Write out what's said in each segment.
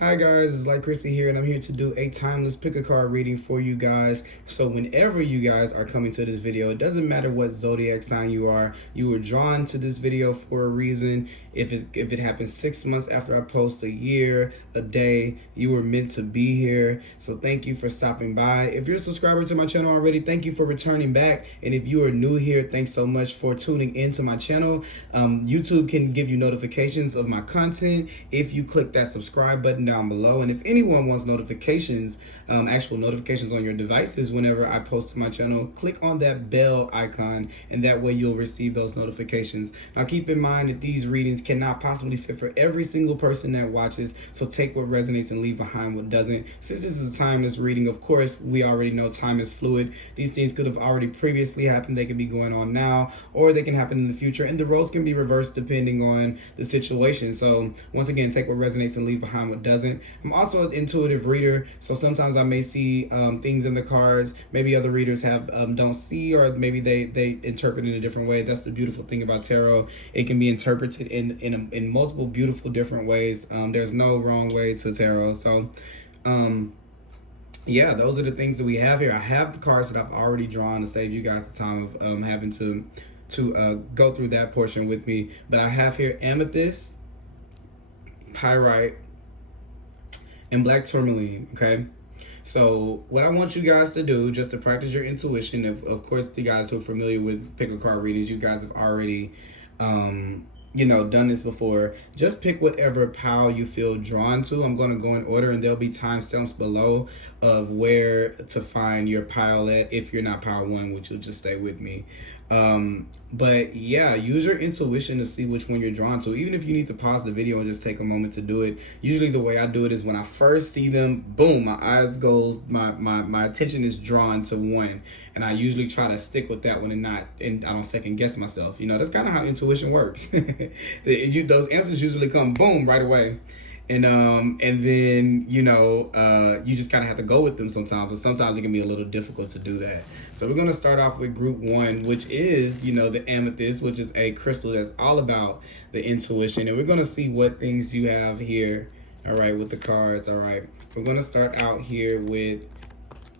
Hi guys, it's like Chrissy here, and I'm here to do a timeless pick a card reading for you guys. So whenever you guys are coming to this video, it doesn't matter what zodiac sign you are, you were drawn to this video for a reason. If it happens 6 months after I post, a year, a day, you were meant to be here. So thank you for stopping by. If you're a subscriber to my channel already, thank you for returning back. And if you are new here, thanks so much for tuning into my channel. YouTube can give you notifications of my content if you click that subscribe button down below. And if anyone wants notifications, actual notifications on your devices whenever I post to my channel, click on that bell icon, and that way you'll receive those notifications. Now keep in mind that these readings cannot possibly fit for every single person that watches, so take what resonates and leave behind what doesn't. Since this is a timeless reading, of course, we already know time is fluid. These things could have already previously happened, they could be going on now, or they can happen in the future, and the roles can be reversed depending on the situation. So once again, take what resonates and leave behind what doesn't. I'm also an intuitive reader, so sometimes I may see things in the cards maybe other readers have don't see, or maybe they interpret in a different way. That's the beautiful thing about tarot. It can be interpreted in multiple beautiful different ways. There's no wrong way to tarot. So yeah, those are the things that we have here. I have the cards that I've already drawn to save you guys the time of having to go through that portion with me. But I have here Amethyst, Pyrite, and Black Tourmaline. Okay, so what I want you guys to do, just to practice your intuition, of course, the guys who are familiar with pick a card readings, you guys have already done this before. Just pick whatever pile you feel drawn to. I'm going to go in order, and there'll be timestamps below of where to find your pile at if you're not pile one, which will just stay with me. But yeah, use your intuition to see which one you're drawn to. Even if you need to pause the video and just take a moment to do it. Usually the way I do it is when I first see them, boom, my eyes goes, my attention is drawn to one, and I usually try to stick with that one and I don't second guess myself. That's kind of how intuition works. Those answers usually come boom right away. And then you just kind of have to go with them sometimes, but sometimes it can be a little difficult to do that. So we're going to start off with group one, which is the amethyst, which is a crystal that's all about the intuition. And we're going to see what things you have here, all right, with the cards. All right, we're going to start out here with,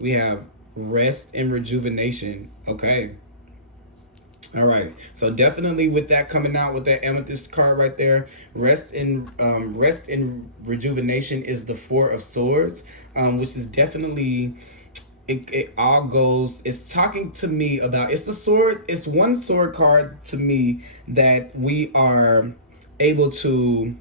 we have rest and rejuvenation. Okay. All right, so definitely with that coming out with that amethyst card right there, rest and rejuvenation is the Four of Swords, which is definitely, it all goes, it's talking to me about, it's the sword, it's one sword card to me that we are able to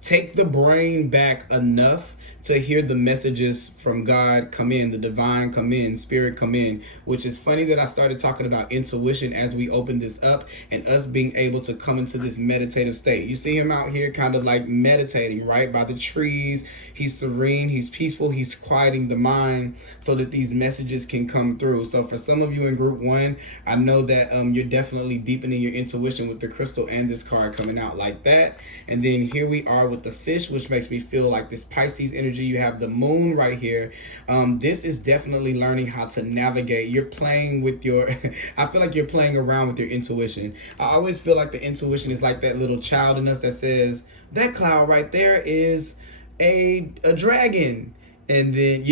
take the brain back enough to hear the messages from God come in, the divine come in, spirit come in, which is funny that I started talking about intuition as we open this up and us being able to come into this meditative state. You see him out here kind of like meditating, right? By the trees. He's serene, he's peaceful, he's quieting the mind so that these messages can come through. So for some of you in group one, I know that you're definitely deepening your intuition with the crystal and this card coming out like that. And then here we are with the fish, which makes me feel like this Pisces energy. You have the moon right here. This is definitely learning how to navigate. You're playing with your I feel like you're playing around with your intuition. I always feel like the intuition is like that little child in us that says, that cloud right there is a dragon. And then,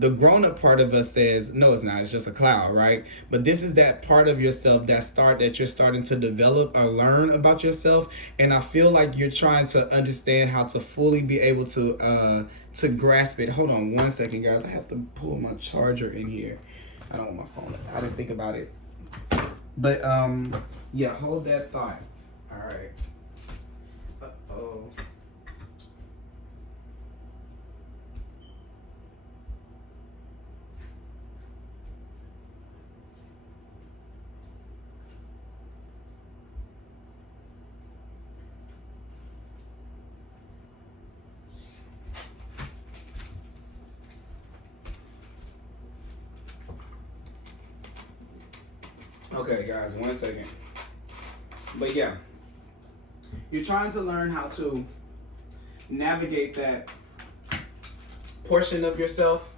the grown-up part of us says, no, it's not. It's just a cloud, right? But this is that part of yourself that you're starting to develop or learn about yourself. And I feel like you're trying to understand how to fully be able to grasp it. Hold on one second, guys. I have to pull my charger in here. I don't want my phone. I didn't think about it. But, yeah, hold that thought. All right. Uh-oh. Okay, guys, one second. But yeah, you're trying to learn how to navigate that portion of yourself,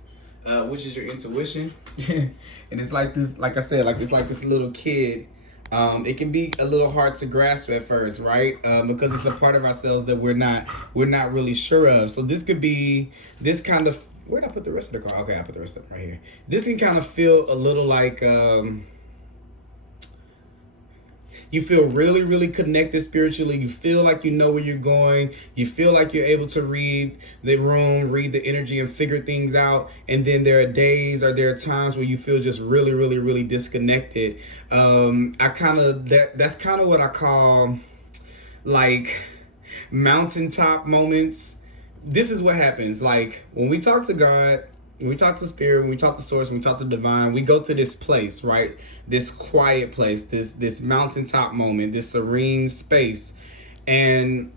which is your intuition. And it's like this, like I said, it's like this little kid It can be a little hard to grasp at first, right? Because it's a part of ourselves that we're not really sure of. So this could be this kind of, where did I put the rest of the card? Okay, I put the rest of them right here. This can kind of feel a little like you feel really, really connected spiritually. You feel like you know where you're going. You feel like you're able to read the room, read the energy, and figure things out. And then there are days or there are times where you feel just really, really, really disconnected. I kind of that's kind of what I call like mountaintop moments. This is what happens. Like when we talk to God, when we talk to spirit, when we talk to source, when we talk to divine, we go to this place, right? This quiet place, this mountaintop moment, this serene space. And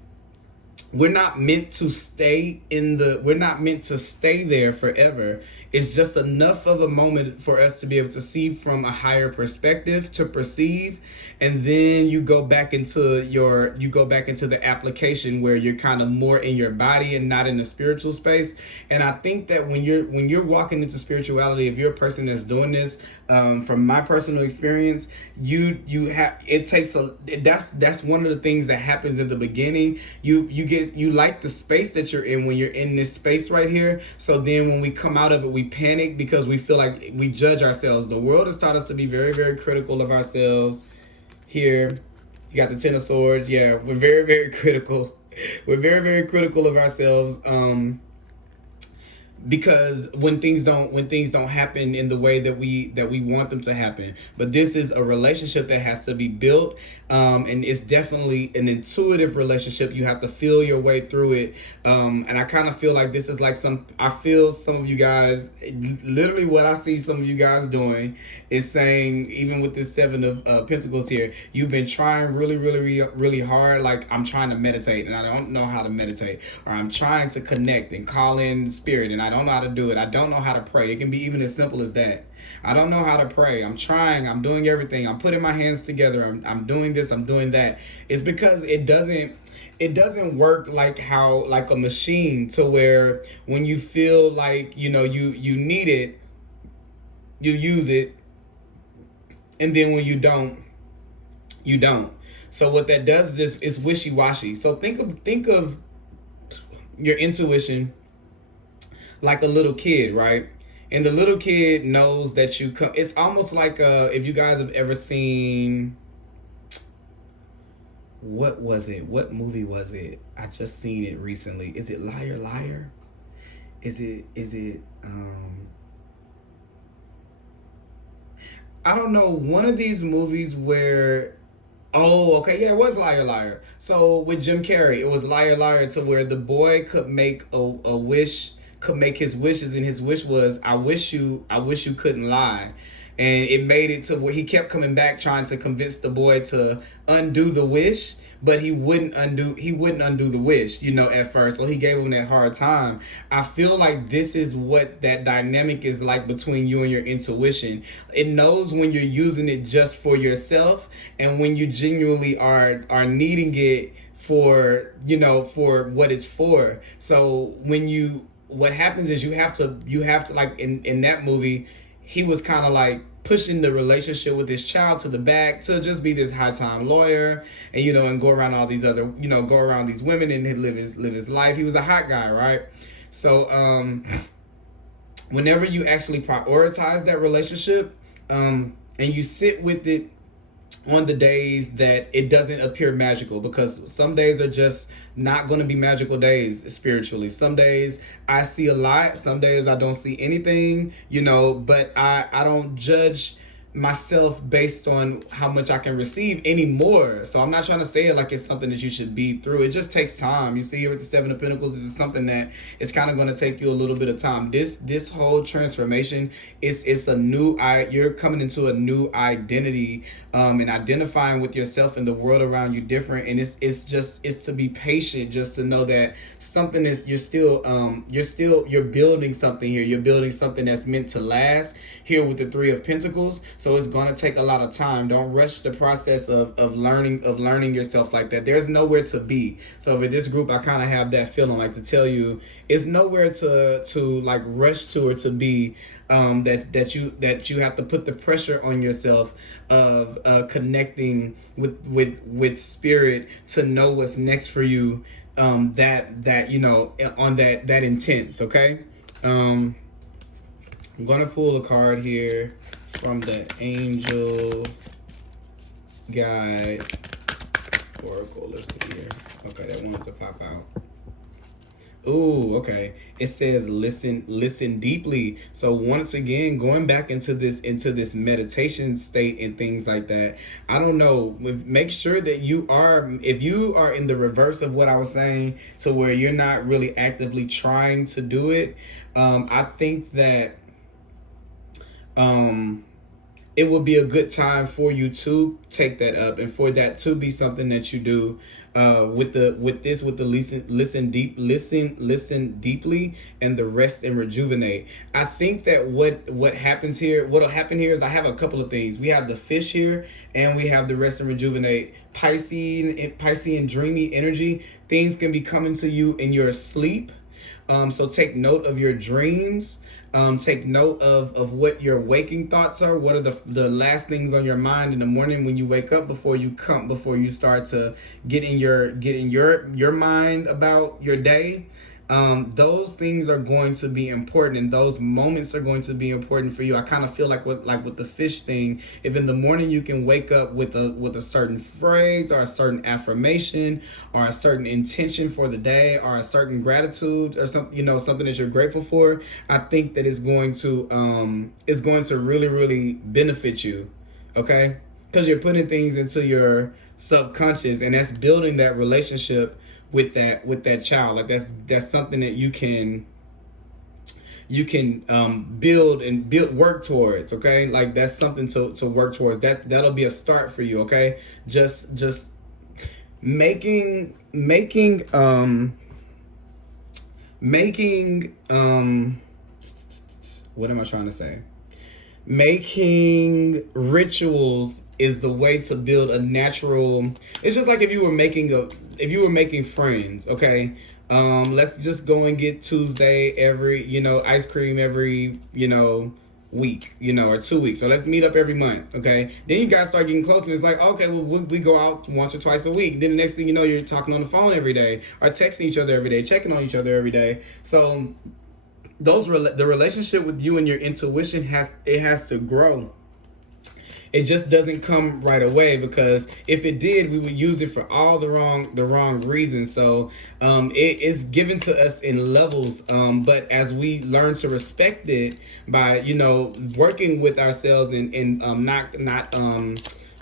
we're not meant to stay we're not meant to stay there forever. It's just enough of a moment for us to be able to see from a higher perspective, to perceive, and then you go back into the application where you're kind of more in your body and not in the spiritual space. And I think that when you're walking into spirituality, if you're a person that's doing this, from my personal experience, you have, it takes that's one of the things that happens at the beginning. You like the space that you're in when you're in this space right here. So then when we come out of it, we panic because we feel like we judge ourselves. The world has taught us to be very, very critical of ourselves. Here, you got the Ten of Swords. Yeah, we're very, very critical. We're very, very critical of ourselves. Because when things don't happen in the way that we want them to happen. But this is a relationship that has to be built, and it's definitely an intuitive relationship. You have to feel your way through it, and I kind of feel like this is like I feel some of you guys, literally what I see some of you guys doing is saying, even with this Seven of Pentacles here, you've been trying really, really, really hard. Like, I'm trying to meditate and I don't know how to meditate, or I'm trying to connect and call in spirit and I don't know how to do it. I don't know how to pray. It can be even as simple as that. I don't know how to pray. I'm trying. I'm doing everything. I'm putting my hands together. I'm doing this. I'm doing that. It's because it doesn't work like a machine, to where when you feel like, you need it, you use it. And then when you don't, you don't. So what that does is it's wishy-washy. So think of your intuition like a little kid, right? And the little kid knows that you come. It's almost like if you guys have ever seen, what was it? What movie was it? I just seen it recently. Is it Liar Liar? Is it I don't know, one of these movies where, oh, okay, yeah, it was Liar Liar. So with Jim Carrey, it was Liar Liar, to where the boy could make a wish, could make his wishes, and his wish was, I wish you couldn't lie. And it made it to where he kept coming back trying to convince the boy to undo the wish, but he wouldn't undo the wish, at first. So he gave him that hard time. I feel like this is what that dynamic is like between you and your intuition. It knows when you're using it just for yourself, and when you genuinely are needing it for, for what it's for. So what happens is you have to, like in that movie, he was kind of like pushing the relationship with his child to the back to just be this high time lawyer, and and go around all these other, go around these women and live his life. He was a hot guy, right? So whenever you actually prioritize that relationship, and you sit with it on the days that it doesn't appear magical, because some days are just not going to be magical days spiritually. Some days I see a lot, some days I don't see anything, but I don't judge myself based on how much I can receive anymore. So I'm not trying to say it like it's something that you should be through. It just takes time. You see here with the Seven of Pentacles, this is something that it's kind of going to take you a little bit of time. This whole transformation it's a new, you're coming into a new identity, and identifying with yourself and the world around you different. And it's to be patient, just to know that something is, you're building something here. You're building something that's meant to last here with the Three of Pentacles. So So it's going to take a lot of time. Don't rush the process of learning yourself like that. There's nowhere to be. So for this group, I kind of have that feeling, like, to tell you it's nowhere to like rush to or to be. That you have to put the pressure on yourself of connecting with spirit to know what's next for you. That you know, on that intense. Okay. I'm gonna pull a card here from the Angel Guide Oracle. Let's see here. Okay, that wants to pop out. Ooh, okay. It says listen deeply. So once again, going back into this meditation state and things like that. I don't know. Make sure that if you are in the reverse of what I was saying, to where you're not really actively trying to do it. I think that it would be a good time for you to take that up, and for that to be something that you do with the listen deeply, and the rest and rejuvenate. I think that what'll happen here is I have a couple of things. We have the fish here, and we have the rest and rejuvenate. Piscean dreamy energy. Things can be coming to you in your sleep. So take note of your dreams. Take note of what your waking thoughts are. What are the last things on your mind in the morning when you wake up, before you start to get in your mind about your day. Those things are going to be important, and those moments are going to be important for you. I kind of feel like with the fish thing, if in the morning you can wake up with a certain phrase, or a certain affirmation, or a certain intention for the day, or a certain gratitude, or something, something that you're grateful for, I think that it's going to really, really benefit you. Okay, because you're putting things into your subconscious, and that's building that relationship with that child. Like that's something that you can build work towards. Okay, like that's something to work towards. That'll be a start for you. Okay, just making what am I trying to say? Making rituals is the way to build a natural. It's just like if you were making friends. Okay, let's just go and get Tuesday every ice cream every week, or 2 weeks. So let's meet up every month. Okay, then you guys start getting close, and it's like, okay, well, we go out once or twice a week. Then the next thing you know, you're talking on the phone every day, or texting each other every day, checking on each other every day. So the relationship with you and your intuition has to grow. It just doesn't come right away, because if it did, we would use it for all the wrong reasons. So it is given to us in levels, but as we learn to respect it by working with ourselves, and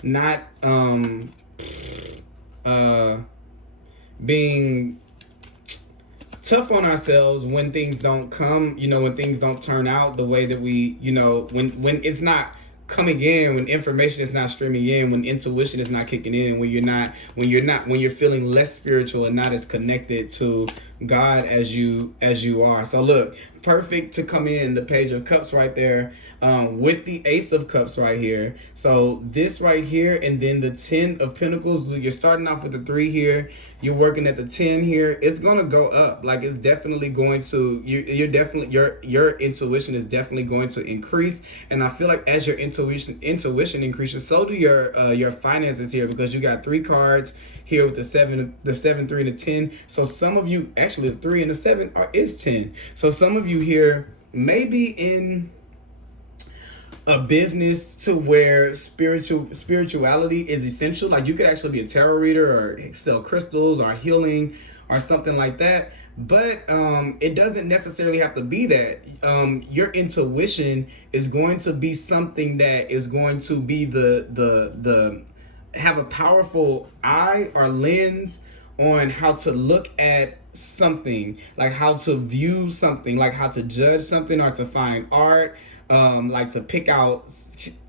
not being tough on ourselves when things don't come, when things don't turn out the way that we, when it's not coming in, when information is not streaming in, when intuition is not kicking in, and when you're feeling less spiritual and not as connected to God as you are. So look, perfect to come in the Page of Cups right there, with the Ace of Cups right here. So this right here, and then the 10 of Pentacles. You're starting off with the 3 here. You're working at the 10 here. It's gonna go up. Like, it's definitely going to. You're definitely your intuition is definitely going to increase. And I feel like as your intuition increases, so do your finances here, because you got 3 cards here with the 7, 3, and the 10. So some of you, actually the 3 and the 7 is 10. So some of you here may be in a business to where spirituality is essential. Like, you could actually be a tarot reader, or sell crystals, or healing, or something like that. But it doesn't necessarily have to be that. Your intuition is going to be something that is going to be the have a powerful eye or lens on how to look at something, like how to view something, like how to judge something, or to find art, like to pick out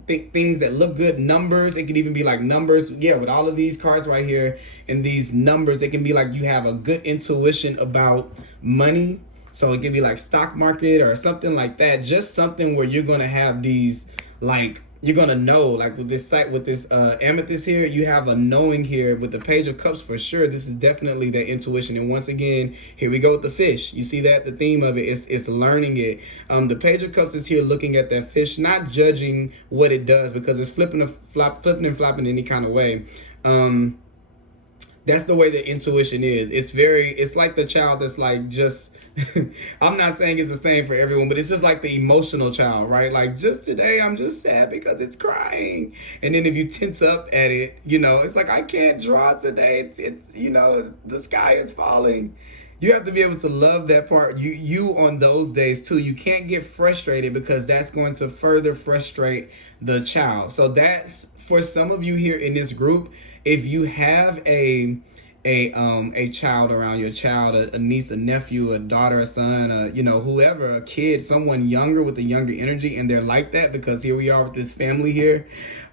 things that look good. Numbers, it could even be like numbers. Yeah, with all of these cards right here and these numbers, it can be like you have a good intuition about money. So it could be like stock market or something like that. Just something where you're going to have these like you're gonna know, like with this site, with this amethyst here, you have a knowing here with the Page of Cups for sure. This is definitely that intuition. And once again, here we go with the fish. You see that the theme of it is learning it. The Page of Cups is here looking at that fish, not judging what it does, because it's flipping and flopping any kind of way. That's the way the intuition is. It's like the child that's like just, I'm not saying it's the same for everyone, but it's just like the emotional child, right? Like, just today, I'm just sad because it's crying. And then if you tense up at it, it's like, I can't draw today. It's the sky is falling. You have to be able to love that part. You on those days too. You can't get frustrated, because that's going to further frustrate the child. So that's for some of you here in this group. If you have a child around, your child, a niece, a nephew, a daughter, a son, whoever, a kid, someone younger with a younger energy, and they're like that, because here we are with this family here.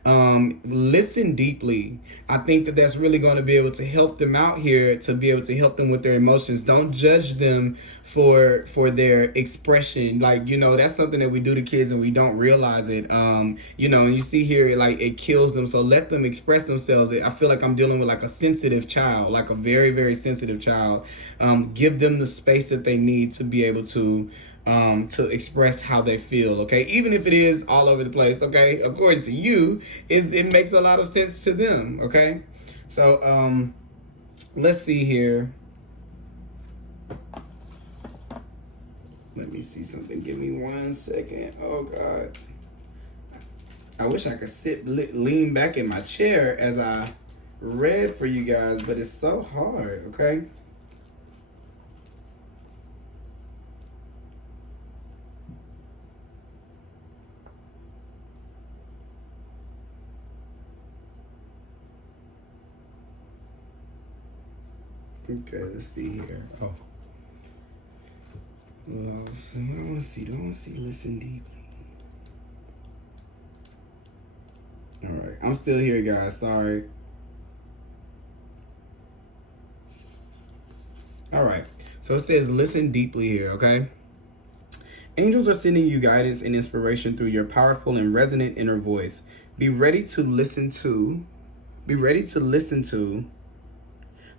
Listen deeply. I think that that's really going to be able to help them out here, to be able to help them with their emotions. Don't judge them for their expression. Like, that's something that we do to kids and we don't realize it. And you see here, like, it kills them. So let them express themselves. I feel like I'm dealing with like a sensitive child, like a very, very sensitive child. Give them the space that they need to be able to express how they feel, okay? Even if it is all over the place, okay? According to you, it makes a lot of sense to them, okay? So, let's see here. Let me see something. Give me 1 second. Oh, God. I wish I could lean back in my chair as I read for you guys, but it's so hard, okay? Okay, let's see here. Oh. Well, I want to see. Listen deeply. All right. I'm still here, guys. Sorry. All right. So it says listen deeply here, okay? Angels are sending you guidance and inspiration through your powerful and resonant inner voice. Be ready to listen to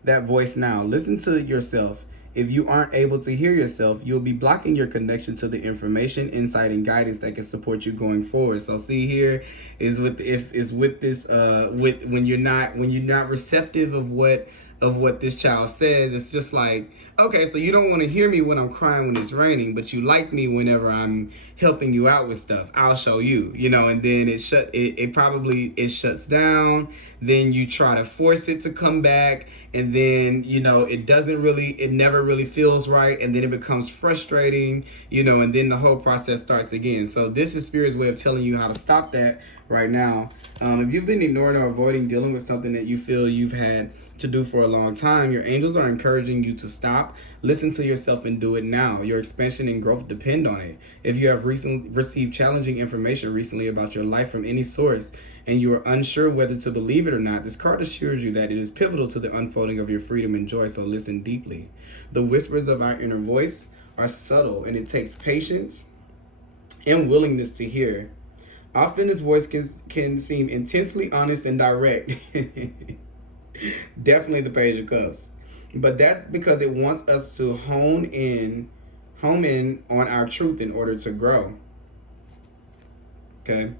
that voice now. Listen to yourself. If you aren't able to hear yourself, you'll be blocking your connection to the information, insight, and guidance that can support you going forward. So see here is when you're not receptive of what this child says. It's just like, okay, so you don't want to hear me when I'm crying when it's raining, but you like me whenever I'm helping you out with stuff. I'll show you, and then it shuts down. Then you try to force it to come back, and then it never really feels right, and then it becomes frustrating, and then the whole process starts again. So this is Spirit's way of telling you how to stop that right now. If you've been ignoring or avoiding dealing with something that you feel you've had to do for a long time, your angels are encouraging you to stop, listen to yourself, and do it now. Your expansion and growth depend on it. If you have recently received challenging information recently about your life from any source, and you are unsure whether to believe it or not, this card assures you that it is pivotal to the unfolding of your freedom and joy, so listen deeply. The whispers of our inner voice are subtle, and it takes patience and willingness to hear. Often this voice can seem intensely honest and direct. Definitely the Page of Cups. But that's because it wants us to hone in on our truth in order to grow. Okay?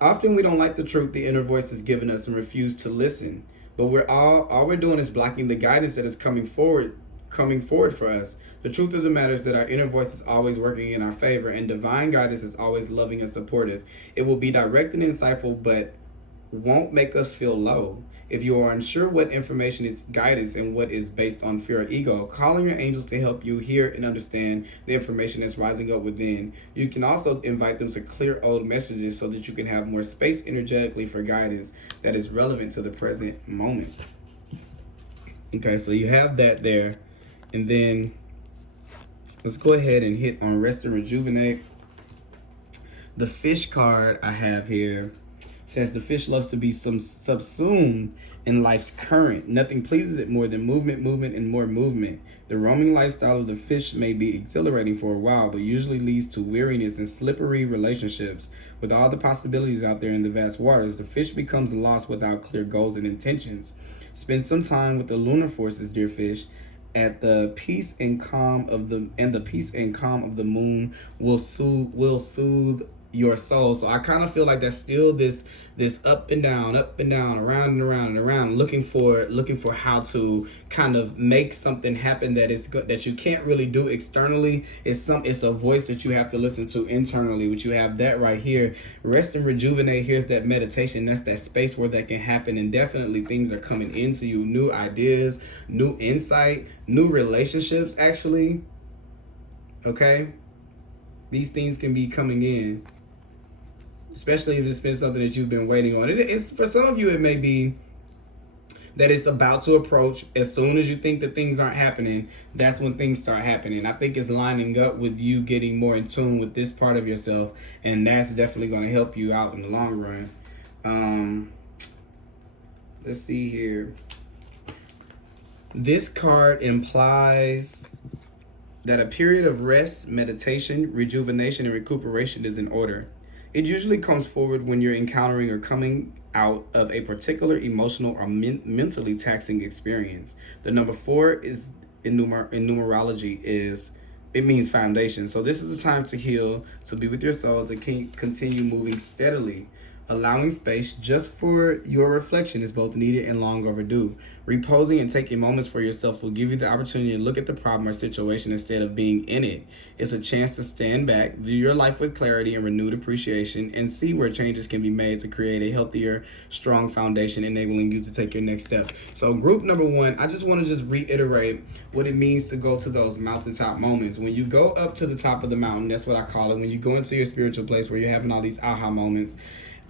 Often we don't like the truth the inner voice has given us and refuse to listen. But all we're doing is blocking the guidance that is coming forward for us. The truth of the matter is that our inner voice is always working in our favor, and divine guidance is always loving and supportive. It will be direct and insightful, but won't make us feel low. If you are unsure what information is guidance and what is based on fear or ego, call on your angels to help you hear and understand the information that's rising up within. You can also invite them to clear old messages so that you can have more space energetically for guidance that is relevant to the present moment. Okay, so you have that there. And then let's go ahead and hit on Rest and Rejuvenate. The fish card I have here says the fish loves to be subsumed in life's current. Nothing pleases it more than movement, movement, and more movement. The roaming lifestyle of the fish may be exhilarating for a while, but usually leads to weariness and slippery relationships. With all the possibilities out there in the vast waters, the fish becomes lost without clear goals and intentions. Spend some time with the lunar forces, dear fish. At the peace and calm of the moon will soothe your soul. So I kind of feel like that's still this up and down, around and around and around, looking for how to kind of make something happen that is good, that you can't really do externally. It's a voice that you have to listen to internally, which you have that right here. Rest and rejuvenate. Here's that meditation. That's that space where that can happen, and definitely things are coming into you, new ideas, new insight, new relationships actually. Okay, these things can be coming in, especially if it's been something that you've been waiting on. It's for some of you, it may be that it's about to approach. As soon as you think that things aren't happening, that's when things start happening. I think it's lining up with you getting more in tune with this part of yourself, and that's definitely going to help you out in the long run. Let's see here. This card implies that a period of rest, meditation, rejuvenation, and recuperation is in order. It usually comes forward when you're encountering or coming out of a particular emotional or mentally taxing experience. The number 4 is in numerology it means foundation. So this is a time to heal, to be with your soul, to continue moving steadily. Allowing space just for your reflection is both needed and long overdue. Reposing and taking moments for yourself will give you the opportunity to look at the problem or situation instead of being in it. It's a chance to stand back, view your life with clarity and renewed appreciation, and see where changes can be made to create a healthier, strong foundation, enabling you to take your next step. So group number 1, I just want to just reiterate what it means to go to those mountaintop moments. When you go up to the top of the mountain, that's what I call it. When you go into your spiritual place where you're having all these aha moments,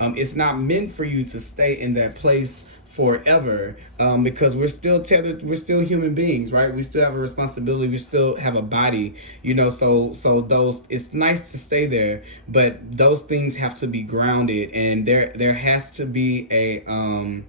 it's not meant for you to stay in that place forever, because we're still tethered, we're still human beings, right? We still have a responsibility, we still have a body, so those, it's nice to stay there, but those things have to be grounded, and there has to be a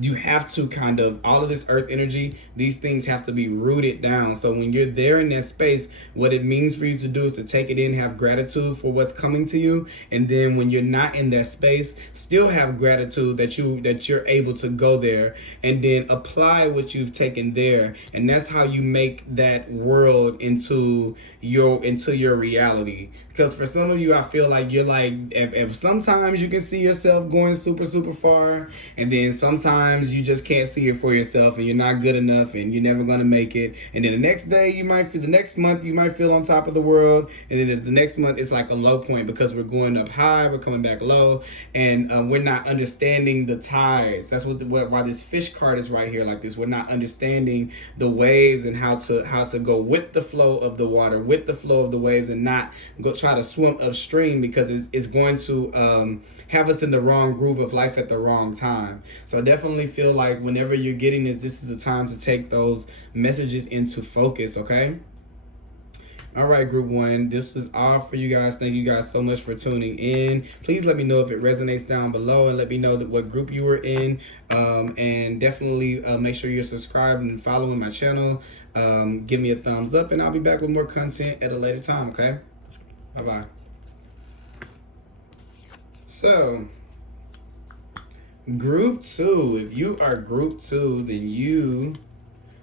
you have to kind of, all of this earth energy, these things have to be rooted down. So when you're there in that space, what it means for you to do is to take it in, have gratitude for what's coming to you. And then when you're not in that space, still have gratitude that you're able to go there, and then apply what you've taken there. And that's how you make that world into your reality. Because for some of you, I feel like you're like, if sometimes you can see yourself going super, super far, and then sometimes you just can't see it for yourself, and you're not good enough, and you're never going to make it. And then the next day, the next month, you might feel on top of the world. And then the next month, it's like a low point, because we're going up high, we're coming back low, and we're not understanding the tides. That's why this fish card is right here like this. We're not understanding the waves and how to go with the flow of the water, with the flow of the waves, and not go try to swim upstream, because it's going to have us in the wrong groove of life at the wrong time. So I definitely feel like whenever you're getting this is a time to take those messages into focus, okay? All right, group 1, this is all for you guys. Thank you guys so much for tuning in. Please let me know if it resonates down below, and let me know what group you were in. And definitely make sure you're subscribed and following my channel. Give me a thumbs up, and I'll be back with more content at a later time, okay? Bye-bye. So, group 2, if you are group 2, then you,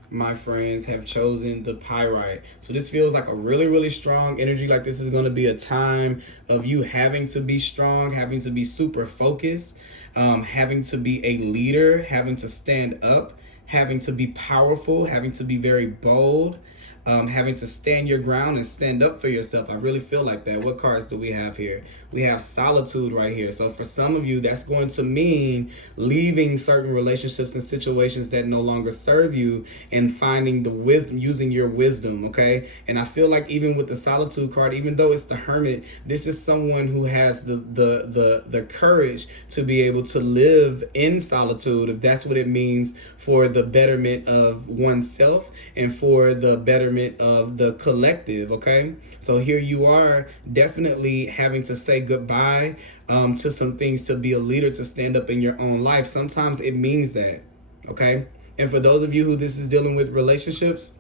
my friends, have chosen the PYRITE. So this feels like a really, really strong energy. Like this is going to be a time of you having to be strong, having to be super focused, having to be a leader, having to stand up, having to be powerful, having to be very bold, having to stand your ground and stand up for yourself. I really feel like that. What cards do we have here? We have solitude right here. So for some of you, that's going to mean leaving certain relationships and situations that no longer serve you, and finding the wisdom, using your wisdom, okay? And I feel like even with the solitude card, even though it's the hermit, this is someone who has the courage to be able to live in solitude, if that's what it means, for the betterment of oneself and for the betterment betterment of the collective, okay? So here you are definitely having to say goodbye to some things, to be a leader, to stand up in your own life. Sometimes it means that, okay? And for those of you who this is dealing with relationships,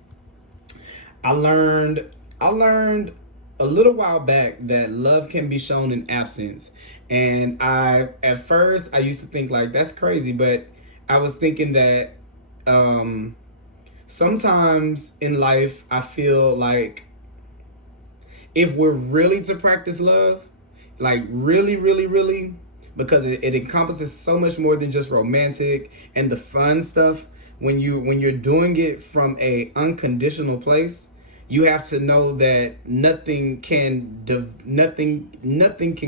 I learned a little while back that love can be shown in absence. And at first I used to think like that's crazy, but I was thinking that sometimes in life I feel like if we're really to practice love, like really, really, really, because it encompasses so much more than just romantic and the fun stuff. When you're doing it from a unconditional place, you have to know that nothing can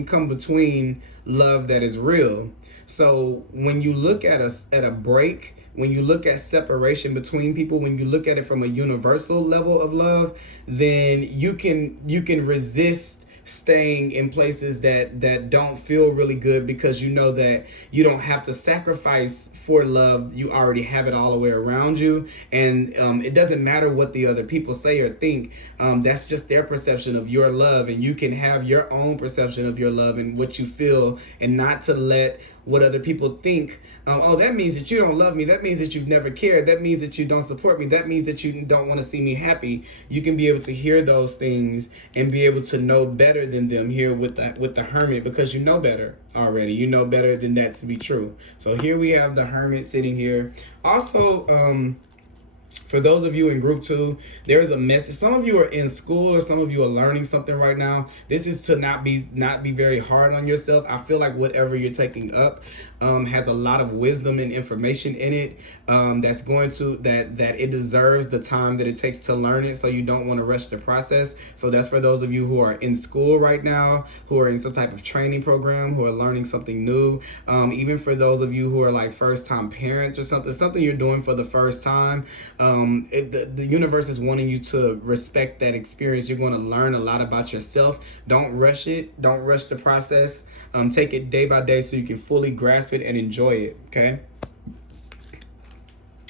come between love that is real. So when you look at a break, when you look at separation between people, when you look at it from a universal level of love, then you can resist staying in places that don't feel really good, because you know that you don't have to sacrifice for love. You already have it all the way around you, and it doesn't matter what the other people say or think. That's just their perception of your love, and you can have your own perception of your love and what you feel, and not to let what other people think. Oh, that means that you don't love me. That means that you've never cared. That means that you don't support me. That means that you don't want to see me happy. You can be able to hear those things and be able to know better than them here with the Hermit, because you know better already. You know better than that to be true. So here we have the Hermit sitting here. Also, for those of you in group 2, there is a message. Some of you are in school, or some of you are learning something right now. This is to not be very hard on yourself. I feel like whatever you're taking up has a lot of wisdom and information in it, that's going to that it deserves the time that it takes to learn it. So you don't want to rush the process. So that's for those of you who are in school right now, who are in some type of training program, who are learning something new. Even for those of you who are like first time parents or something you're doing for the first time. The universe is wanting you to respect that experience. You're going to learn a lot about yourself. Don't rush it. Don't rush the process. Take it day by day so you can fully grasp it and enjoy it. Okay.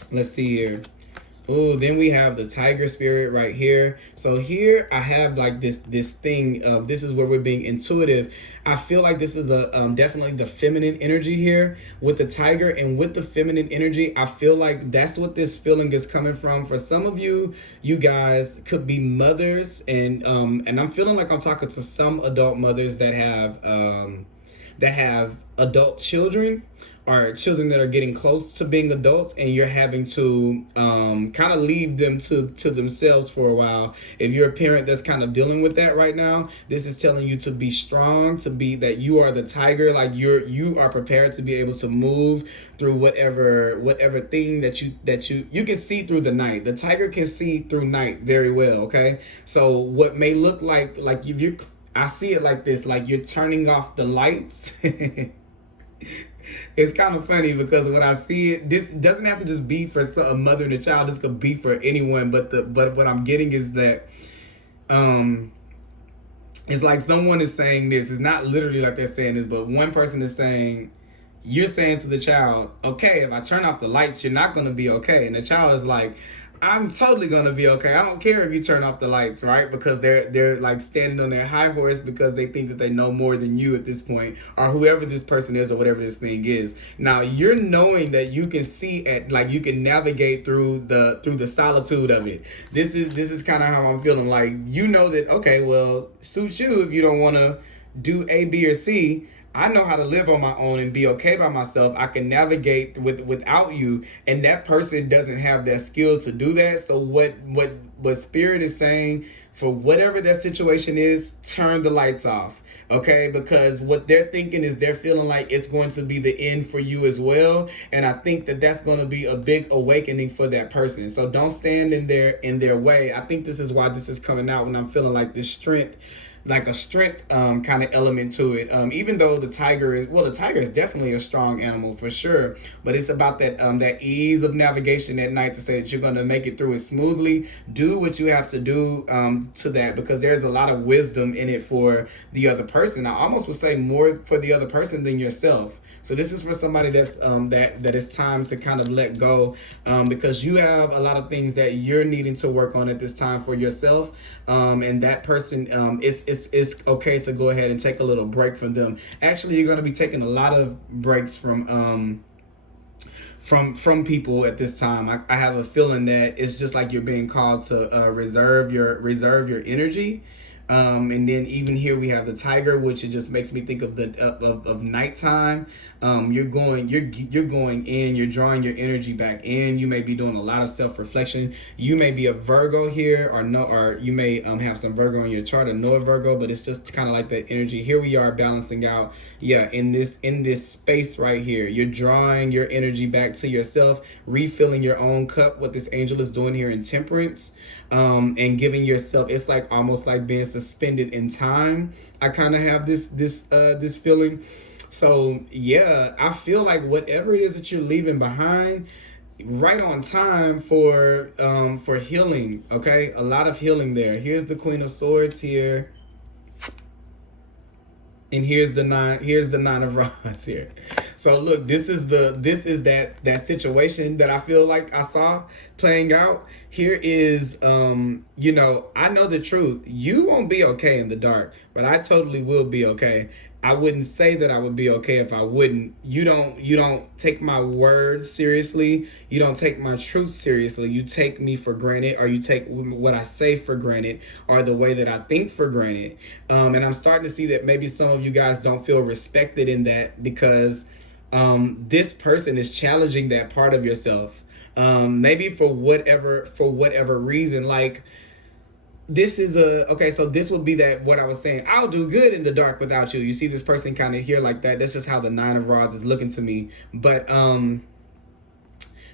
Let's see here. Oh, then we have the Tiger spirit right here. So here I have like this thing of, this is where we're being intuitive. I feel like this is a definitely the feminine energy here with the Tiger, and with the feminine energy, I feel like that's what this feeling is coming from. For some of you, you guys could be mothers, and I'm feeling like I'm talking to some adult mothers that have adult children, or children that are getting close to being adults, and you're having to kind of leave them to themselves for a while. If you're a parent that's kind of dealing with that right now, this is telling you to be strong, to be that you are the Tiger, like you are prepared to be able to move through whatever thing that you can see through the night. The Tiger can see through night very well, okay? So what may look like if you, I see it like this, like you're turning off the lights. It's kind of funny because when I see it, this doesn't have to just be for a mother and a child. This could be for anyone. But what I'm getting is that it's like someone is saying this. It's not literally like they're saying this, but one person is saying, you're saying to the child, okay, if I turn off the lights, you're not going to be okay. And the child is like, I'm totally gonna be okay. I don't care if you turn off the lights, right? Because they're like standing on their high horse because they think that they know more than you at this point, or whoever this person is, or whatever this thing is. Now you're knowing that you can see you can navigate through the solitude of it. This is kind of how I'm feeling. Like, you know that, okay, well, suits you if you don't want to do A, B, or C. I know how to live on my own and be okay by myself. I can navigate without you, and that person doesn't have that skill to do that. So what Spirit is saying, for whatever that situation is, turn the lights off, okay? Because what they're thinking is they're feeling like it's going to be the end for you as well, and I think that that's going to be a big awakening for that person. So don't stand in their way. I think this is why this is coming out when I'm feeling like this strength. Like a strength kind of element to it. Even though the tiger is definitely a strong animal for sure, but it's about that ease of navigation at night, to say that you're going to make it through it smoothly. Do what you have to do to that, because there's a lot of wisdom in it for the other person. I almost would say more for the other person than yourself. So this is for somebody that's that it's time to kind of let go, because you have a lot of things that you're needing to work on at this time for yourself, and that person, it's okay to go ahead and take a little break from them. Actually, you're going to be taking a lot of breaks from people at this time. I have a feeling that it's just like you're being called to reserve your energy. And then even here we have the tiger, which it just makes me think of the of nighttime. You're going in, you're drawing your energy back in. You may be doing a lot of self-reflection. You may be a Virgo here, or you may have some Virgo in your chart or know a Virgo, but it's just kind of like that energy. Here we are balancing out. Yeah, in this space right here, you're drawing your energy back to yourself, refilling your own cup. What this angel is doing here in Temperance, and giving yourself, it's like almost like being suspended in time. I kind of have this feeling. So yeah, I feel like whatever it is that you're leaving behind, right on time for healing. Okay, a lot of healing there. Here's the Queen of Swords here. And here's the nine of rods here. So look, this is that situation that I feel like I saw playing out. Here is I know the truth. You won't be okay in the dark, but I totally will be okay. I wouldn't say that I would be okay if I wouldn't. You don't take my words seriously. You don't take my truth seriously. You take me for granted, or you take what I say for granted, or the way that I think for granted. And I'm starting to see that maybe some of you guys don't feel respected in that, because this person is challenging that part of yourself. Maybe for whatever reason, like, this is okay, so this would be that what I was saying, I'll do good in the dark without you. You see this person kind of here like that. That's just how the Nine of Rods is looking to me. But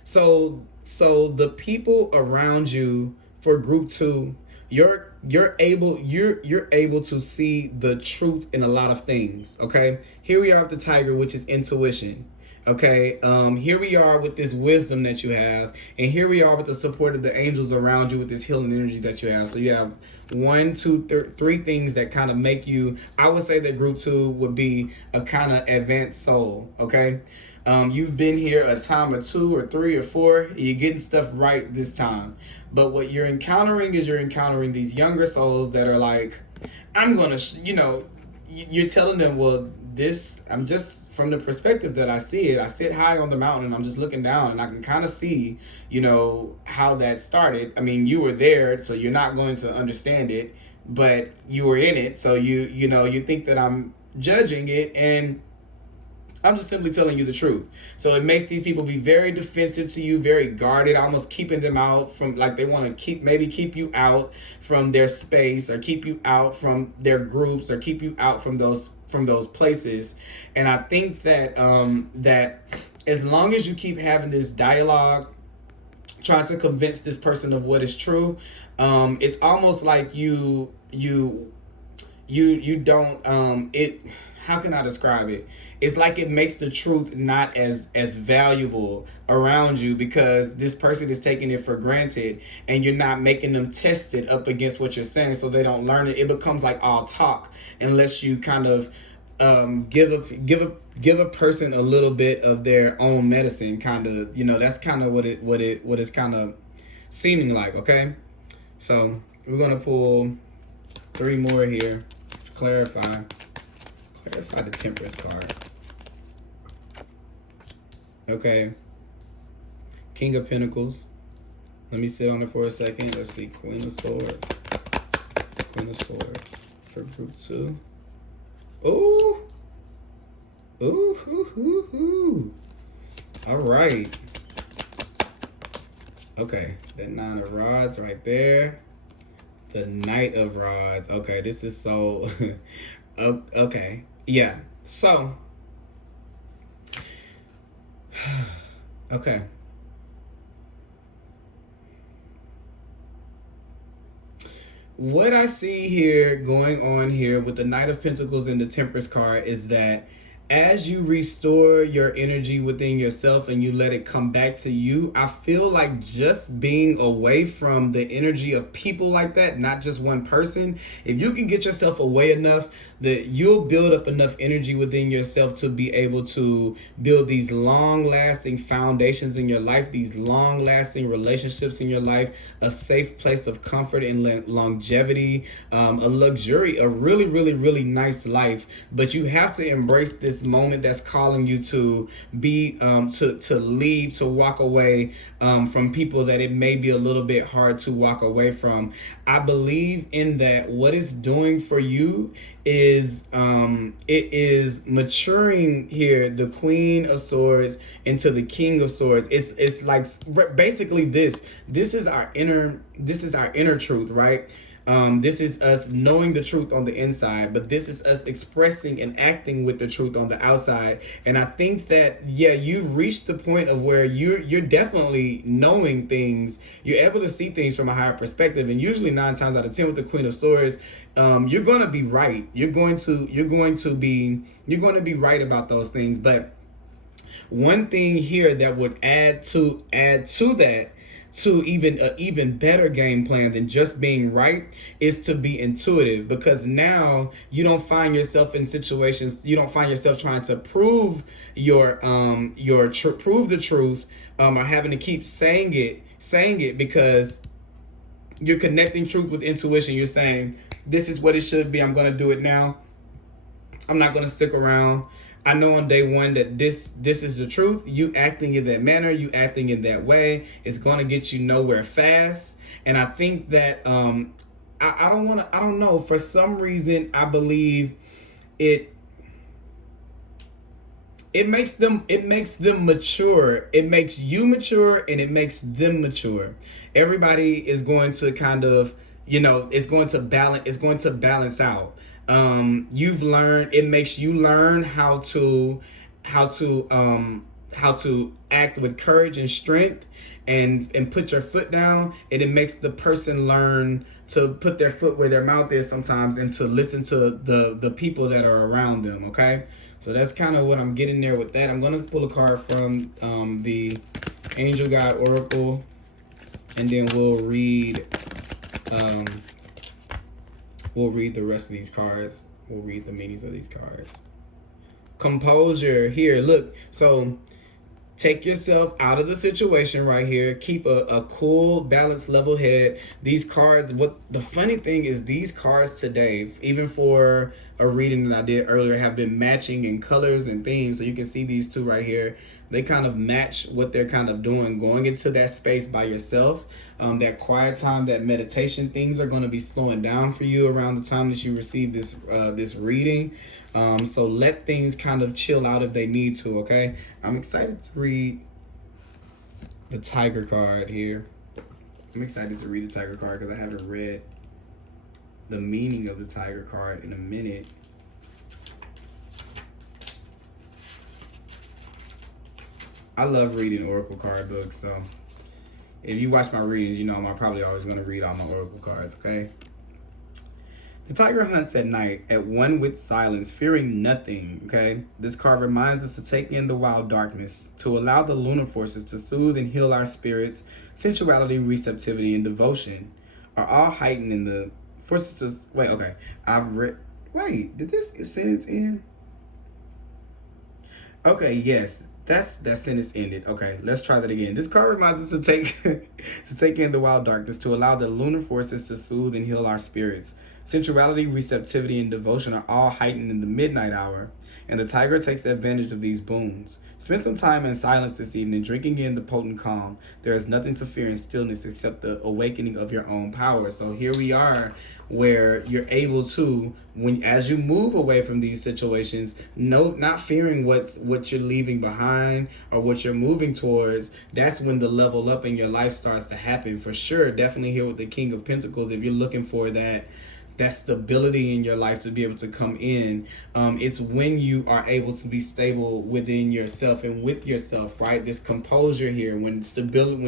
so the people around you for group 2, you're able to see the truth in a lot of things. Okay, here we are with the tiger, which is intuition. Okay, here we are with this wisdom that you have, and here we are with the support of the angels around you with this healing energy that you have. So you have 1, 2, 3 things that kind of make you, I would say that group 2 would be a kind of advanced soul. Okay, you've been here a time or 2 or 3 or 4, you're getting stuff right this time. But what you're encountering is these younger souls that are like, I'm gonna, you're telling them, well, I'm just, from the perspective that I see it, I sit high on the mountain and I'm just looking down, and I can kind of see, how that started. I mean, you were there, so you're not going to understand it, but you were in it, so you think that I'm judging it, and I'm just simply telling you the truth. So it makes these people be very defensive to you, very guarded, almost keeping them out from, like, they want to keep you out from their space, or keep you out from their groups, or keep you out from those places. And I think that that as long as you keep having this dialogue, trying to convince this person of what is true, it's almost like you don't it how can I describe it? It's like it makes the truth not as valuable around you, because this person is taking it for granted, and you're not making them test it up against what you're saying, so they don't learn it. It becomes like all talk, unless you kind of give a person a little bit of their own medicine, kind of. That's kind of what it's kind of seeming like. Okay, so we're gonna pull 3 more here to clarify the Temperance card. Okay, King of Pentacles. Let me sit on it for a second. Let's see, Queen of Swords for group 2. Ooh, ooh. All right. Okay, that Nine of Rods right there. The Knight of Rods. Okay, this is so okay. Yeah. So okay. What I see here going on here with the Knight of Pentacles and the Temperance card is that as you restore your energy within yourself and you let it come back to you, I feel like just being away from the energy of people like that, not just one person, if you can get yourself away enough, that you'll build up enough energy within yourself to be able to build these long lasting foundations in your life, these long lasting relationships in your life, a safe place of comfort and longevity, a luxury, a really, really, really nice life. But you have to embrace this moment that's calling you to be to leave, to walk away from people that it may be a little bit hard to walk away from. I believe in that. What it's doing for you is it is maturing here the Queen of Swords into the King of Swords. It's like basically this is our inner truth, right? This is us knowing the truth on the inside, but this is us expressing and acting with the truth on the outside. And I think that, yeah, you've reached the point of where you're definitely knowing things. You're able to see things from a higher perspective. And usually 9 times out of 10 with the Queen of Swords, you're gonna be right. You're going to be right about those things. But one thing here that would add to that, to even better game plan than just being right, is to be intuitive, because now you don't find yourself in situations, you don't find yourself trying to prove prove the truth, or having to keep saying it because you're connecting truth with intuition. You're saying, this is what it should be, I'm going to do it now, I'm not going to stick around. I know on day one that this is the truth. You acting in that manner, you acting in that way, it's going to get you nowhere fast. And I think that I don't know, for some reason I believe it makes them mature. It makes you mature and it makes them mature. Everybody is going to kind of, it's going to balance out. You've learned, it makes you learn how to act with courage and strength and put your foot down, and it makes the person learn to put their foot where their mouth is sometimes, and to listen to the people that are around them. Okay, so that's kind of what I'm getting there with that. I'm going to pull a card from the Angel Guide Oracle, and then we'll read the rest of these cards. We'll read the meanings of these cards. Composure here. Look, so take yourself out of the situation right here. Keep a cool, balanced, level head. These cards, what the funny thing is, these cards today, even for a reading that I did earlier, have been matching in colors and themes. So you can see these two right here. They kind of match what they're kind of doing, going into that space by yourself. That quiet time, that meditation, things are going to be slowing down for you around the time that you receive this reading. So let things kind of chill out if they need to, okay? I'm excited to read the Tiger card here. I'm excited to read the Tiger card because I haven't read the meaning of the Tiger card in a minute. I love reading Oracle card books, so if you watch my readings, you know I'm probably always going to read all my Oracle cards, okay? The tiger hunts at night, at one with silence, fearing nothing, okay? This card reminds us to take in the wild darkness, to allow the lunar forces to soothe and heal our spirits. Sensuality, receptivity, and devotion are all heightened in the forces. Wait, okay. Wait, did this sentence end? Okay, yes. That sentence ended. Okay, let's try that again. This card reminds us to take in the wild darkness, to allow the lunar forces to soothe and heal our spirits. Sensuality, receptivity, and devotion are all heightened in the midnight hour, and the tiger takes advantage of these boons. Spend some time in silence this evening, drinking in the potent calm. There is nothing to fear in stillness except the awakening of your own power. So here we are, where you're able to, as you move away from these situations, not fearing what you're leaving behind or what you're moving towards. That's when the level up in your life starts to happen, for sure. Definitely here with the King of Pentacles, if you're looking for that that stability in your life to be able to come in. It's when you are able to be stable within yourself and with yourself, right? This composure here, when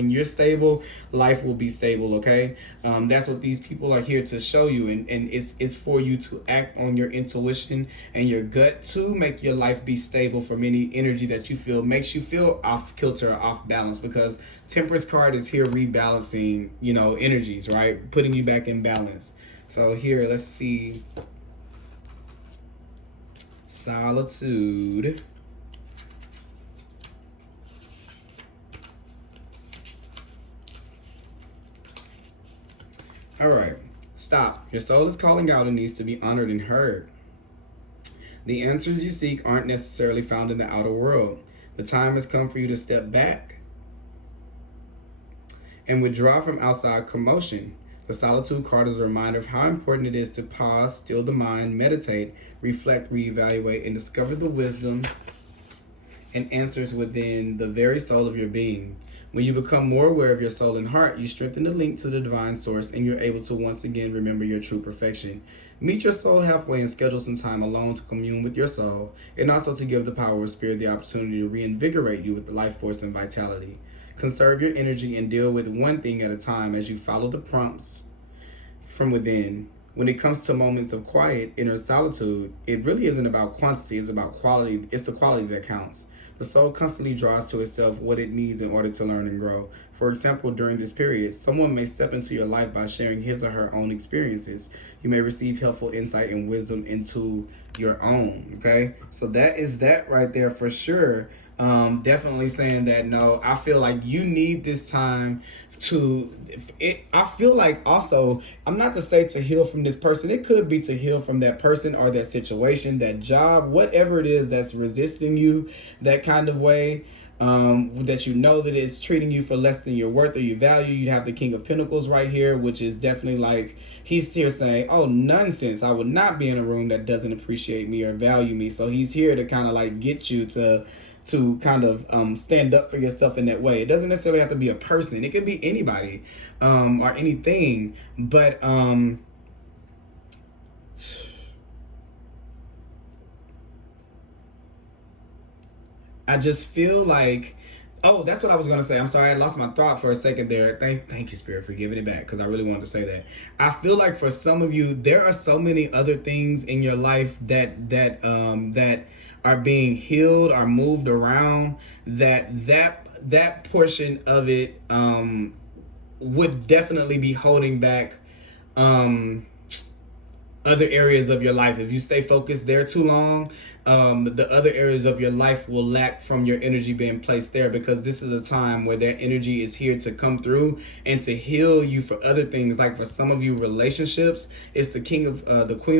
you're stable, life will be stable. Okay, that's what these people are here to show you, and it's for you to act on your intuition and your gut to make your life be stable from any energy that you feel makes you feel off kilter or off balance, because Temperance card is here rebalancing, energies, right? Putting you back in balance. So here, let's see. Solitude. All right. Stop. Your soul is calling out and needs to be honored and heard. The answers you seek aren't necessarily found in the outer world. The time has come for you to step back and withdraw from outside commotion. The Solitude card is a reminder of how important it is to pause, still the mind, meditate, reflect, reevaluate, and discover the wisdom and answers within the very soul of your being. When you become more aware of your soul and heart, you strengthen the link to the divine source, and you're able to once again remember your true perfection. Meet your soul halfway and schedule some time alone to commune with your soul, and also to give the power of spirit the opportunity to reinvigorate you with the life force and vitality. Conserve your energy and deal with one thing at a time as you follow the prompts from within. When it comes to moments of quiet, inner solitude, it really isn't about quantity, it's about quality. It's the quality that counts. The soul constantly draws to itself what it needs in order to learn and grow. For example, during this period, someone may step into your life by sharing his or her own experiences. You may receive helpful insight and wisdom into your own, okay? So that is that right there for sure. Definitely saying that, no, I feel like you need this time I feel like also, I'm not to say to heal from this person. It could be to heal from that person or that situation, that job, whatever it is that's resisting you that kind of way. That that it's treating you for less than your worth or your value. You have the King of Pentacles right here, which is definitely like, he's here saying, oh, nonsense, I would not be in a room that doesn't appreciate me or value me. So he's here to kind of like get you to kind of stand up for yourself in that way. It doesn't necessarily have to be a person. It could be anybody or anything. But I just feel like, oh, that's what I was gonna say. I'm sorry, I lost my thought for a second there. Thank you, Spirit, for giving it back, because I really wanted to say that. I feel like for some of you, there are so many other things in your life that are being healed, are moved around, that portion of it would definitely be holding back other areas of your life. If you stay focused there too long, the other areas of your life will lack from your energy being placed there, because this is a time where their energy is here to come through and to heal you for other things. Like for some of you, relationships, it's the Queen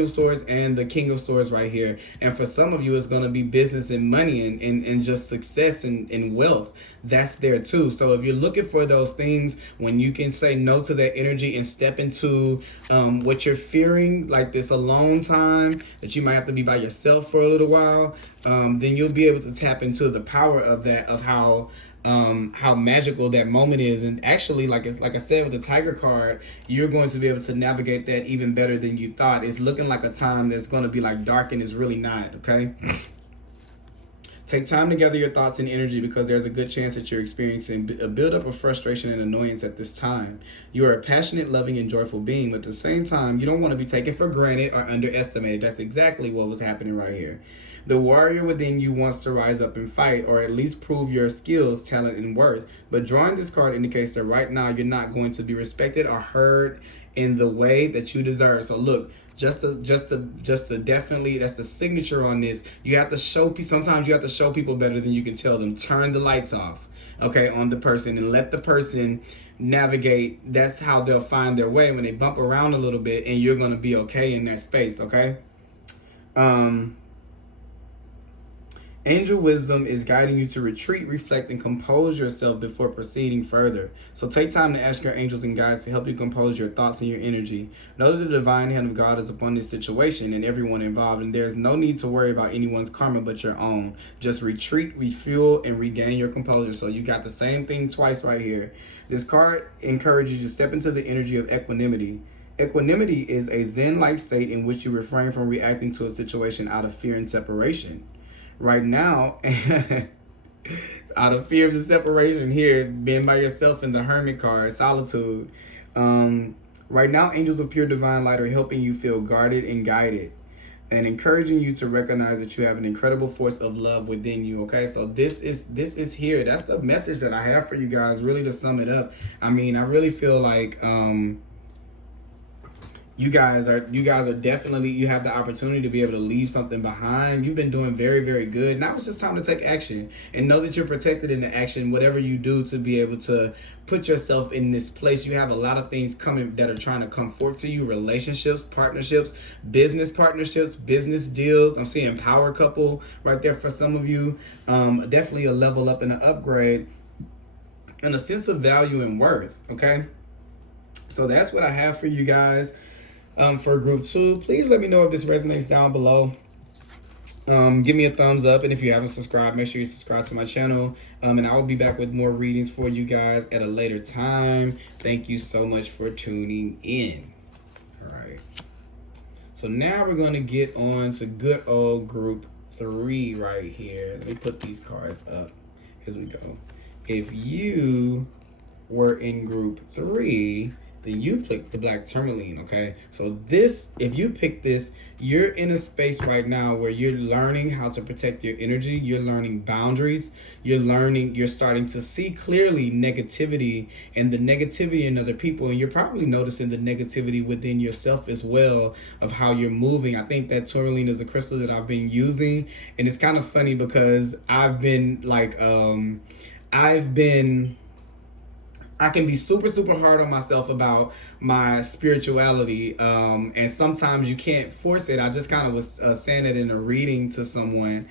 of Swords and the King of Swords right here. And for some of you, it's going to be business and money and just success and wealth. That's there too. So if you're looking for those things, when you can say no to that energy and step into what you're fearing, like this alone time that you might have to be by yourself for a little while, then you'll be able to tap into the power of that, of how magical that moment is. And actually, like I said with the Tiger card, you're going to be able to navigate that even better than you thought. It's looking like a time that's going to be like dark, and it's really not. Okay. Take time to gather your thoughts and energy, because there's a good chance that you're experiencing a buildup of frustration and annoyance at this time. You are a passionate, loving, and joyful being, but at the same time, you don't want to be taken for granted or underestimated. That's exactly what was happening right here. The warrior within you wants to rise up and fight, or at least prove your skills, talent, and worth. But drawing this card indicates that right now you're not going to be respected or heard in the way that you deserve. So look, just to definitely, that's the signature on this. You have to show people, sometimes you have to show people better than you can tell them. Turn the lights off, okay, on the person, and let the person navigate. That's how they'll find their way when they bump around a little bit, and you're going to be okay in that space, okay? Angel wisdom is guiding you to retreat, reflect, and compose yourself before proceeding further. So take time to ask your angels and guides to help you compose your thoughts and your energy. Know that the divine hand of God is upon this situation and everyone involved, and there's no need to worry about anyone's karma but your own. Just retreat, refuel, and regain your composure. So you got the same thing twice right here. This card encourages you to step into the energy of equanimity. Equanimity is a zen-like state in which you refrain from reacting to a situation out of fear and separation. Right now, out of fear of the separation here, being by yourself in the hermit card, solitude. Right now, angels of pure divine light are helping you feel guarded and guided, and encouraging you to recognize that you have an incredible force of love within you. Okay, so this is here. That's the message that I have for you guys. Really, to sum it up, I mean, I really feel like you guys are definitely, you have the opportunity to be able to leave something behind. You've been doing very, very good. Now it's just time to take action, and know that you're protected in the action, whatever you do, to be able to put yourself in this place. You have a lot of things coming that are trying to come forth to you: relationships, partnerships, business deals. I'm seeing power couple right there for some of you. Definitely a level up and an upgrade, and a sense of value and worth. Okay, so that's what I have for you guys. For group 2, please let me know if this resonates down below. Give me a thumbs up, and if you haven't subscribed, make sure you subscribe to my channel. And I will be back with more readings for you guys at a later time. Thank you so much for tuning in. All right. So now we're going to get on to good old group 3 right here. Let me put these cards up. Here we go. If you were in group 3, then you pick the black tourmaline. Okay, so this, if you pick this, you're in a space right now where you're learning how to protect your energy. You're learning boundaries. You're starting to see clearly negativity, and the negativity in other people, and you're probably noticing the negativity within yourself as well, of how you're moving. I think that tourmaline is a crystal that I've been using, and it's kind of funny because I've been like I can be super, super hard on myself about my spirituality. And sometimes you can't force it. I just kind of was saying it in a reading to someone.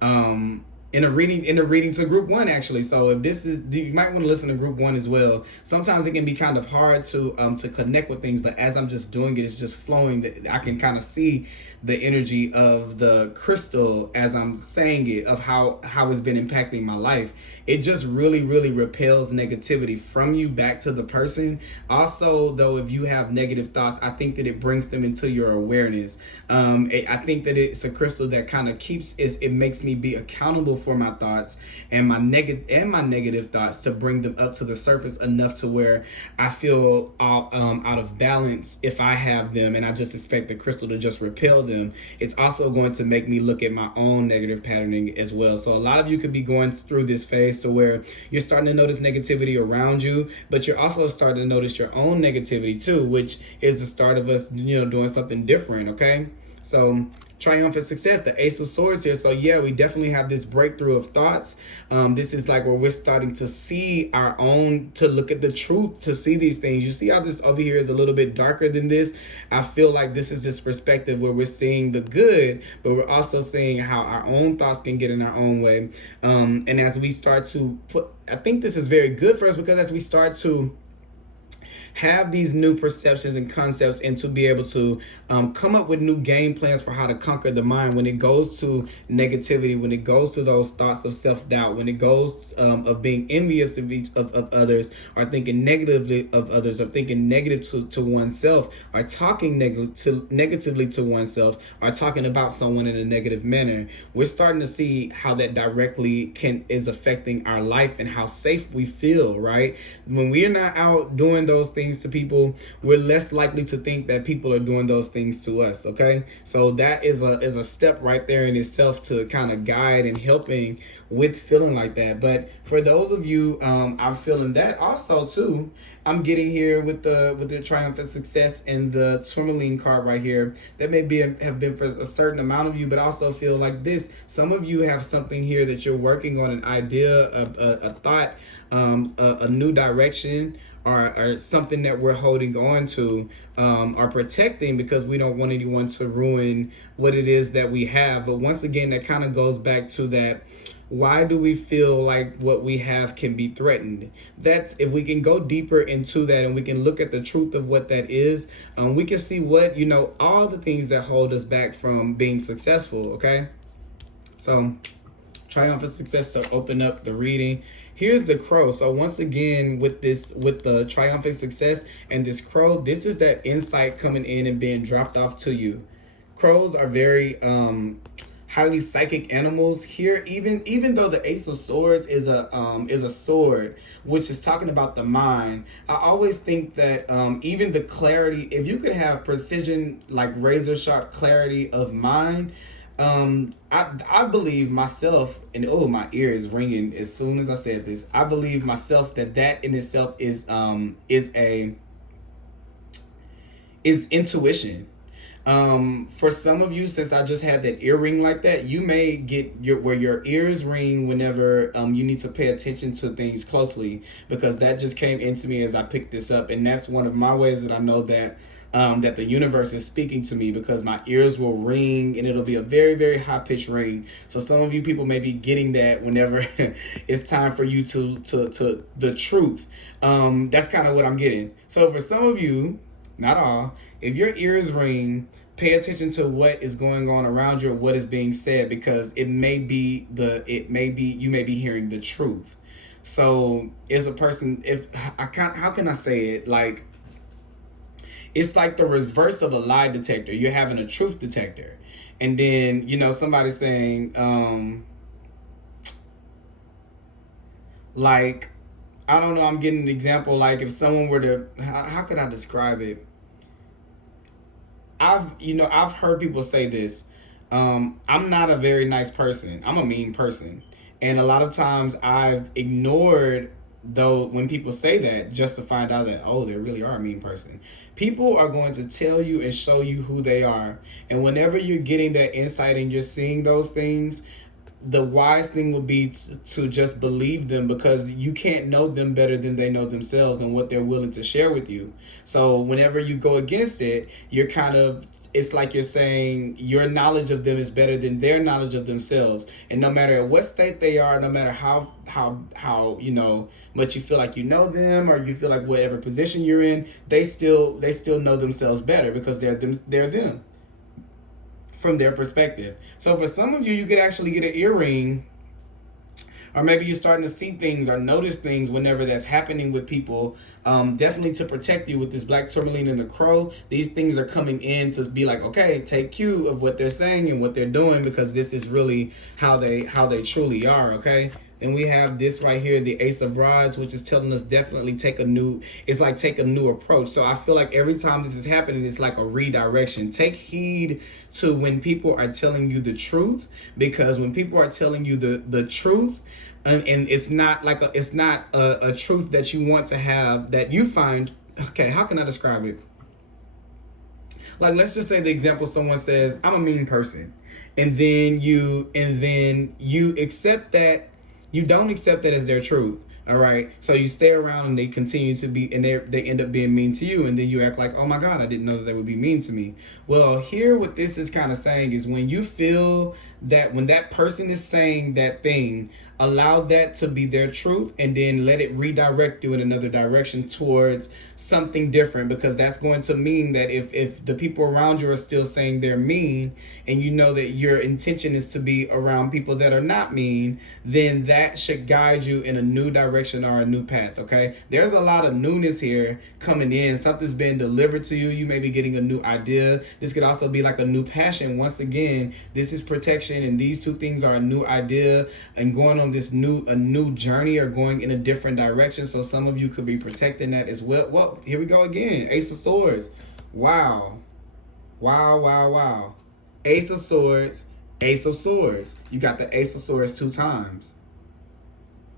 In a reading to group 1, actually. So if this is, you might want to listen to group 1 as well. Sometimes it can be kind of hard to connect with things, but as I'm just doing it, it's just flowing. I can kind of see the energy of the crystal as I'm saying it, of how it's been impacting my life. It just really, really repels negativity from you back to the person. Also, though, if you have negative thoughts, I think that it brings them into your awareness. I think that it's a crystal that kind of it makes me be accountable for my thoughts and my negative thoughts, to bring them up to the surface enough to where I feel out of balance if I have them, and I just expect the crystal to just repel them. It's also going to make me look at my own negative patterning as well. So a lot of you could be going through this phase to where you're starting to notice negativity around you, but you're also starting to notice your own negativity too, which is the start of us, doing something different. Okay, so triumphant success, the Ace of Swords here. So yeah, we definitely have this breakthrough of thoughts. This is like where we're starting to see our own, to look at the truth, to see these things. You see how this over here is a little bit darker than this? I feel like this is this perspective where we're seeing the good, but we're also seeing how our own thoughts can get in our own way. And as we start to I think this is very good for us, because as we start to have these new perceptions and concepts, and to be able to come up with new game plans for how to conquer the mind when it goes to negativity, when it goes to those thoughts of self-doubt, when it goes of being envious of others, or thinking negatively of others, or thinking negative to oneself, or talking negatively to oneself, or talking about someone in a negative manner. We're starting to see how that directly is affecting our life and how safe we feel, right? When we're not out doing those things to people, we're less likely to think that people are doing those things to us. Okay, so that is a step right there in itself, to kind of guide and helping with feeling like that. But for those of you, I'm feeling that also too. I'm getting here with the triumphant success and the tourmaline card right here. That may have been for a certain amount of you, but also feel like this. Some of you have something here that you're working on, an idea, a thought, a new direction, or something that we're holding on to, or protecting, because we don't want anyone to ruin what it is that we have. But once again, that kind of goes back to that, why do we feel like what we have can be threatened? That's, if we can go deeper into that, and we can look at the truth of what that is, we can see what, all the things that hold us back from being successful. Okay, so triumphant success to open up the reading. Here's the crow. So once again, with the triumphant success and this crow, this is that insight coming in and being dropped off to you. Crows are very highly psychic animals here. Even though the Ace of Swords is a sword, which is talking about the mind, I always think that even the clarity, if you could have precision, like razor sharp clarity of mind, I believe myself, and oh, my ear is ringing as soon as I said this. I believe myself that in itself is intuition. For some of you, since I just had that ear ring like that, you may get where your ears ring whenever you need to pay attention to things closely, because that just came into me as I picked this up, and that's one of my ways that I know that that the universe is speaking to me, because my ears will ring and it'll be a very, very high pitched ring. So some of you people may be getting that whenever it's time for you to the truth. That's kind of what I'm getting. So for some of you, not all, if your ears ring, pay attention to what is going on around you or what is being said, because you may be hearing the truth. So as a person, how can I say it? Like, it's like the reverse of a lie detector. You're having a truth detector. And then, somebody saying, like, I don't know, I'm getting an example. Like, if someone were to, how could I describe it? I've heard people say this. I'm not a very nice person. I'm a mean person. And a lot of times I've ignored, though, when people say that, just to find out that, oh, they really are a mean person. People are going to tell you and show you who they are. And whenever you're getting that insight and you're seeing those things, the wise thing would be to just believe them, because you can't know them better than they know themselves and what they're willing to share with you. So whenever you go against it, it's like you're saying your knowledge of them is better than their knowledge of themselves. And no matter what state they are, no matter how much you feel like you know them, or you feel like whatever position you're in, they still know themselves better, because they're them from their perspective. So for some of you, you could actually get an earring, or maybe you're starting to see things or notice things whenever that's happening with people. Definitely to protect you with this black tourmaline and the crow. These things are coming in to be like, okay, take cue of what they're saying and what they're doing, because this is really how they truly are. Okay. And we have this right here, the Ace of Rods, which is telling us definitely take a new approach. So I feel like every time this is happening, it's like a redirection. Take heed to when people are telling you the truth, because when people are telling you the truth, and it's not a truth that you want to have, that you find, okay, how can I describe it? Like, let's just say the example, someone says, I'm a mean person. And then you accept that. You don't accept that as their truth. All right. So you stay around and they continue to be, and they end up being mean to you. And then you act like, oh my God, I didn't know that they would be mean to me. Well, here what this is kind of saying is, when you feel that when that person is saying that thing, allow that to be their truth, and then let it redirect you in another direction towards something different, because that's going to mean that if the people around you are still saying they're mean, and you know that your intention is to be around people that are not mean, then that should guide you in a new direction or a new path. Okay, there's a lot of newness here coming in. Something's been delivered to you. You may be getting a new idea. This could also be like a new passion. Once again, this is protection, and these two things are a new idea and going on a new journey, or going in a different direction. So some of you could be protecting that as well. Well, here we go again. Ace of Swords. Wow. Ace of Swords, Ace of Swords. You got the Ace of Swords 2 times.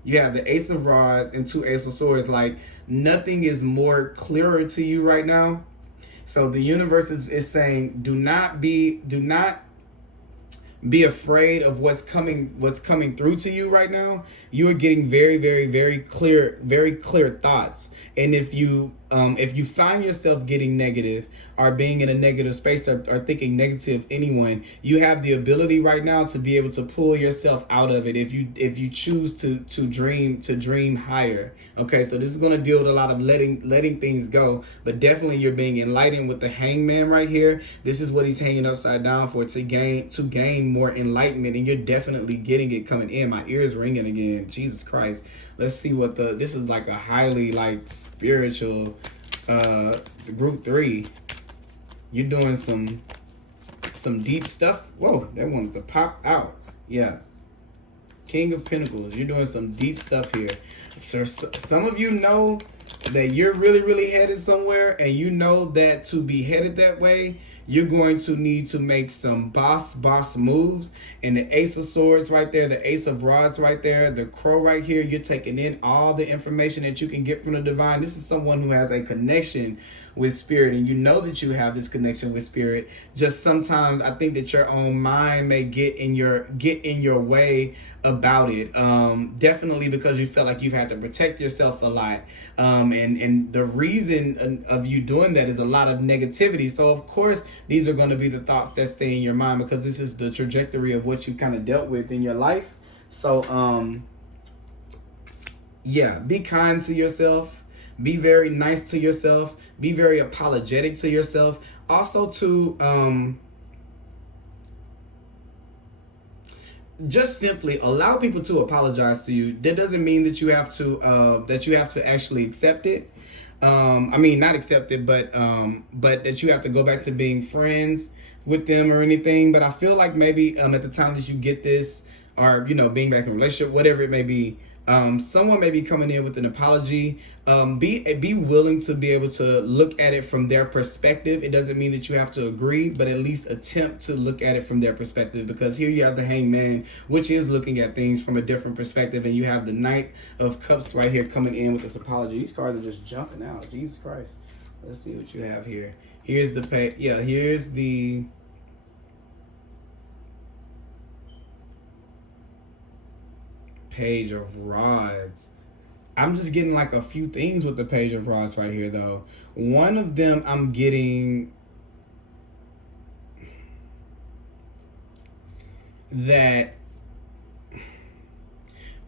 You have the Ace of Rods and 2 Ace of Swords. Like, nothing is more clearer to you right now. So the universe is saying, do not be afraid of what's coming through to you right now. You are getting very, very, very clear thoughts. And if you find yourself getting negative, or being in a negative space, or thinking negative anyone, you have the ability right now to be able to pull yourself out of it if you choose to dream higher. Okay, so this is going to deal with a lot of letting things go, but definitely you're being enlightened with the Hangman right here. This is what he's hanging upside down for, to gain more enlightenment, and you're definitely getting it coming in. My ears ringing again. Jesus Christ. Let's see what this is like a highly like spiritual group 3. You're doing some deep stuff. Whoa, that wanted to pop out. Yeah. King of Pentacles. You're doing some deep stuff here. So some of you know that you're really, really headed somewhere, and you know that to be headed that way, you're going to need to make some boss moves. And the Ace of Swords right there, the Ace of Rods right there, the Crow right here, you're taking in all the information that you can get from the divine. This is someone who has a connection with spirit, and you know that you have this connection with spirit. Just sometimes I think that your own mind may get in your way about it, definitely because you felt like you've had to protect yourself a lot, and the reason of you doing that is a lot of negativity. So of course these are going to be the thoughts that stay in your mind, because this is the trajectory of what you've kind of dealt with in your life. So yeah, be kind to yourself, be very nice to yourself, be very apologetic to yourself. Also to just simply allow people to apologize to you. That doesn't mean that you have to actually accept it. I mean, not accept it, but that you have to go back to being friends with them or anything. But I feel like maybe at the time that you get this, or being back in a relationship, whatever it may be, someone may be coming in with an apology. Be willing to be able to look at it from their perspective. It doesn't mean that you have to agree, but at least attempt to look at it from their perspective, because here you have the Hangman, which is looking at things from a different perspective, and you have the Knight of Cups right here coming in with this apology. These cards are just jumping out. Jesus Christ. Let's see what you have here. Here's the here's the Page of Rods. I'm just getting like a few things with the Page of Rods right here, though. One of them I'm getting that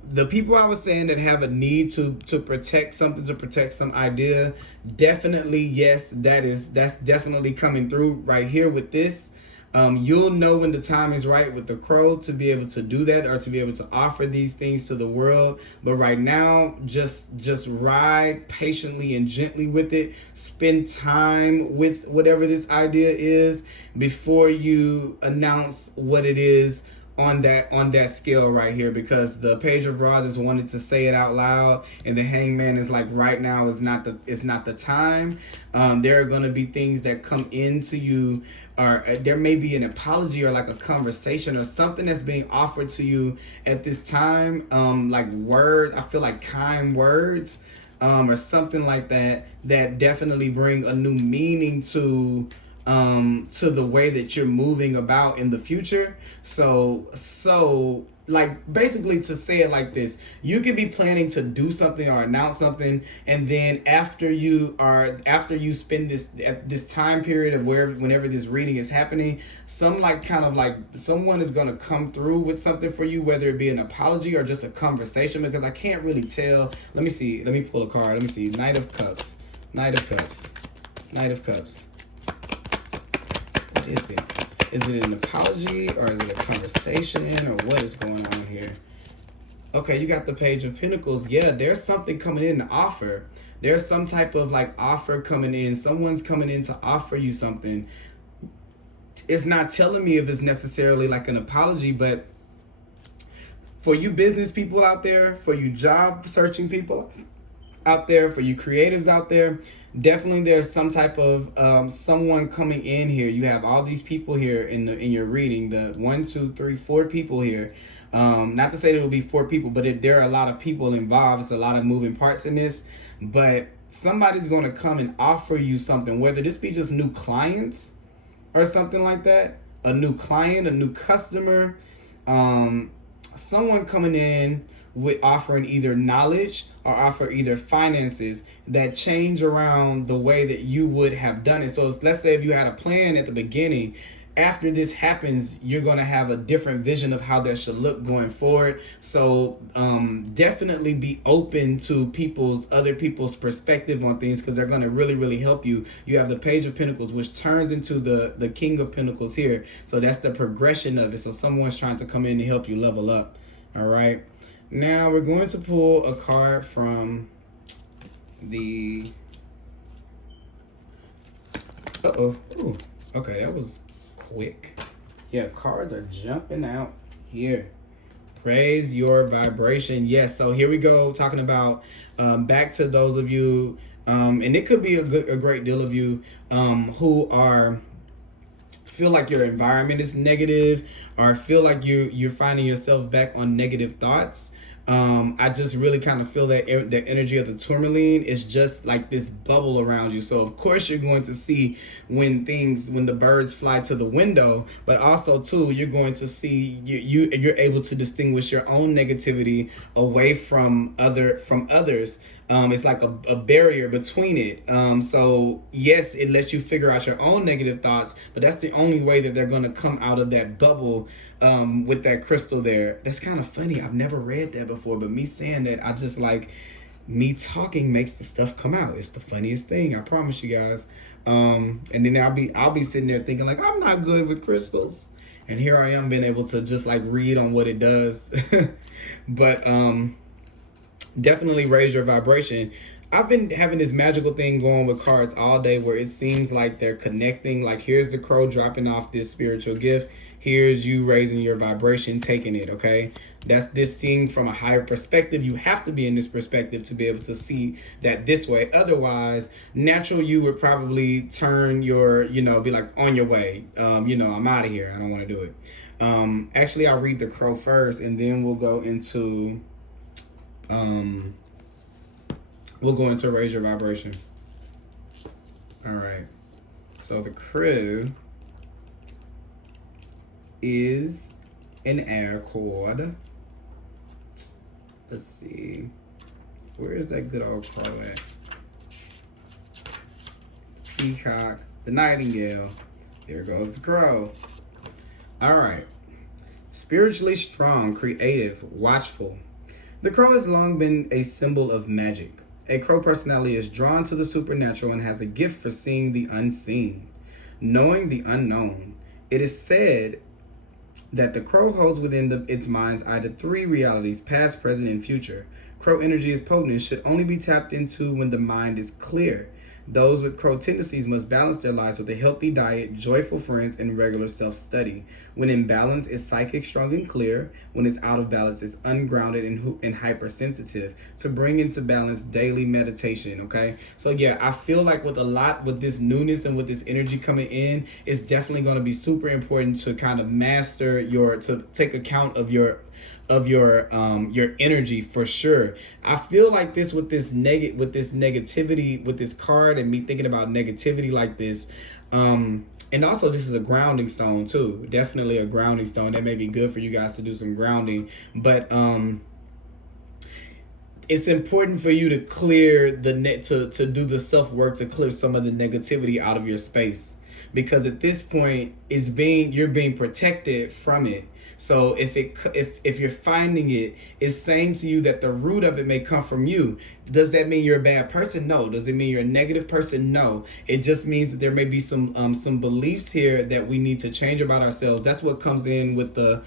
the people I was saying that have a need to protect something, to protect some idea, definitely, yes, that's definitely coming through right here with this. You'll know when the time is right with the Crow to be able to do that, or to be able to offer these things to the world. But right now, just ride patiently and gently with it. Spend time with whatever this idea is before you announce what it is on that scale right here, because the Page of Rods is wanting to say it out loud, and the Hangman is like, right now is not the time. There are going to be things that come into you, or there may be an apology or like a conversation or something that's being offered to you at this time, like words, I feel like kind words, or something like that definitely bring a new meaning to the way that you're moving about in the future. So like, basically, to say it like this, you could be planning to do something or announce something, and then after you spend this time period of whenever this reading is happening, someone is going to come through with something for you, whether it be an apology or just a conversation, because I can't really tell. Let me pull a card. Let me see. Knight of Cups. Knight of Cups. Knight of Cups. What is it? Is it an apology, or is it a conversation, or what is going on here? Okay, you got the Page of Pentacles. Yeah, there's something coming in to offer. There's some type of like offer coming in. Someone's coming in to offer you something. It's not telling me if it's necessarily like an apology, but for you business people out there, for you job searching people out there, for you creatives out there, definitely there's some type of someone coming in here. You have all these people here in your reading, the 1, 2, 3, 4 people here. Not to say there will be 4 people, but there are a lot of people involved. It's a lot of moving parts in this, but somebody's going to come and offer you something, whether this be just new clients or something like that, a new client, a new customer, someone coming in with offering either knowledge or offer either finances that change around the way that you would have done it. So let's say if you had a plan at the beginning, after this happens, you're going to have a different vision of how that should look going forward. So definitely be open to other people's perspective on things, because they're going to really, really help you. You have the Page of Pentacles, which turns into the King of Pentacles here. So that's the progression of it. So someone's trying to come in and help you level up. All right. Now we're going to pull a card from the... Uh-oh. Ooh. Okay, that was quick. Yeah, cards are jumping out here. Raise your vibration. Yes, so here we go, talking about back to those of you, and it could be a great deal of you who are feel like your environment is negative, or feel like you're finding yourself back on negative thoughts. I just really kind of feel that the energy of the tourmaline is just like this bubble around you. So of course you're going to see when the birds fly to the window, but also too you're going to see you're able to distinguish your own negativity away from others. It's like a barrier between it. So yes, it lets you figure out your own negative thoughts, but that's the only way that they're going to come out of that bubble with that crystal there. That's kind of funny. I've never read that before, but me saying that, I just like, me talking makes the stuff come out. It's the funniest thing, I promise you guys. And then I'll be sitting there thinking like, I'm not good with crystals, and here I am being able to just like read on what it does. But definitely raise your vibration. I've been having this magical thing going with cards all day where it seems like they're connecting. Like here's the crow dropping off this spiritual gift. Here's you raising your vibration, taking it, okay? That's this seeing from a higher perspective. You have to be in this perspective to be able to see that this way. Otherwise, natural you would probably turn your, be like on your way. I'm out of here. I don't want to do it. Actually, I'll read the crow first and then we'll go into... we'll go into raise your vibration. All right. So the crow is an air chord. Let's see. Where is that good old crow at? Peacock, the nightingale. There goes the crow. All right. Spiritually strong, creative, watchful. The crow has long been a symbol of magic. A crow personality is drawn to the supernatural and has a gift for seeing the unseen, knowing the unknown. It is said that the crow holds within its mind's eye the three realities, past, present, and future. Crow energy is potent and should only be tapped into when the mind is clear. Those with crow tendencies must balance their lives with a healthy diet, joyful friends, and regular self-study. When in balance, it's psychic, strong, and clear. When it's out of balance, it's ungrounded and hypersensitive. To bring into balance, daily meditation, okay? So yeah, I feel like with this newness and with this energy coming in, it's definitely going to be super important to kind of master to take account of your energy for sure. I feel like this with this negativity, with this card and me thinking about negativity like this, and also this is a grounding stone too. Definitely a grounding stone. That may be good for you guys to do some grounding, but it's important for you to clear to do the self-work to clear some of the negativity out of your space, because at this point you're being protected from it. So if you're finding it's saying to you that the root of it may come from you. Does that mean you're a bad person? No. Does it mean you're a negative person? No. It just means that there may be some beliefs here that we need to change about ourselves. That's what comes in with the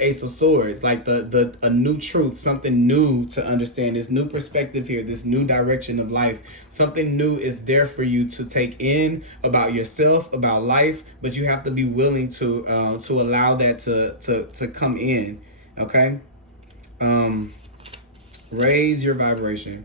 Ace of Swords, like a new truth, something new to understand, this new perspective here, this new direction of life. Something new is there for you to take in about yourself, about life, but you have to be willing to allow that to come in, okay? Raise your vibration.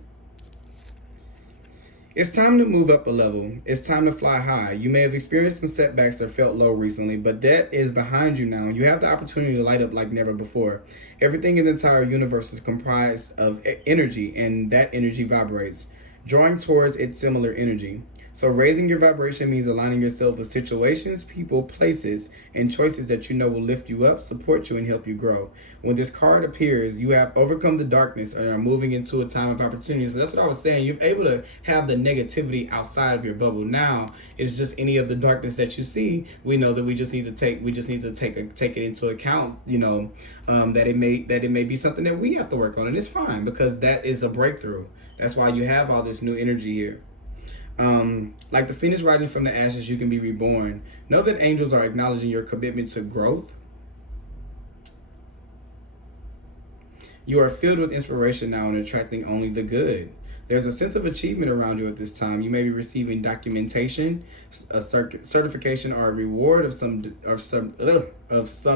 It's time to move up a level. It's time to fly high. You may have experienced some setbacks or felt low recently, but that is behind you now. You have the opportunity to light up like never before. Everything in the entire universe is comprised of energy, and that energy vibrates, drawing towards its similar energy. So raising your vibration means aligning yourself with situations, people, places, and choices that you know will lift you up, support you, and help you grow. When this card appears, you have overcome the darkness and are moving into a time of opportunity. So that's what I was saying. You're able to have the negativity outside of your bubble. Now it's just any of the darkness that you see. We know that we just need to take it into account. That it may be something that we have to work on, and it's fine because that is a breakthrough. That's why you have all this new energy here. Like the phoenix rising from the ashes, you can be reborn. Know that angels are acknowledging your commitment to growth. You are filled with inspiration now and attracting only the good. There's a sense of achievement around you at this time. You may be receiving documentation, a certification, or a reward of some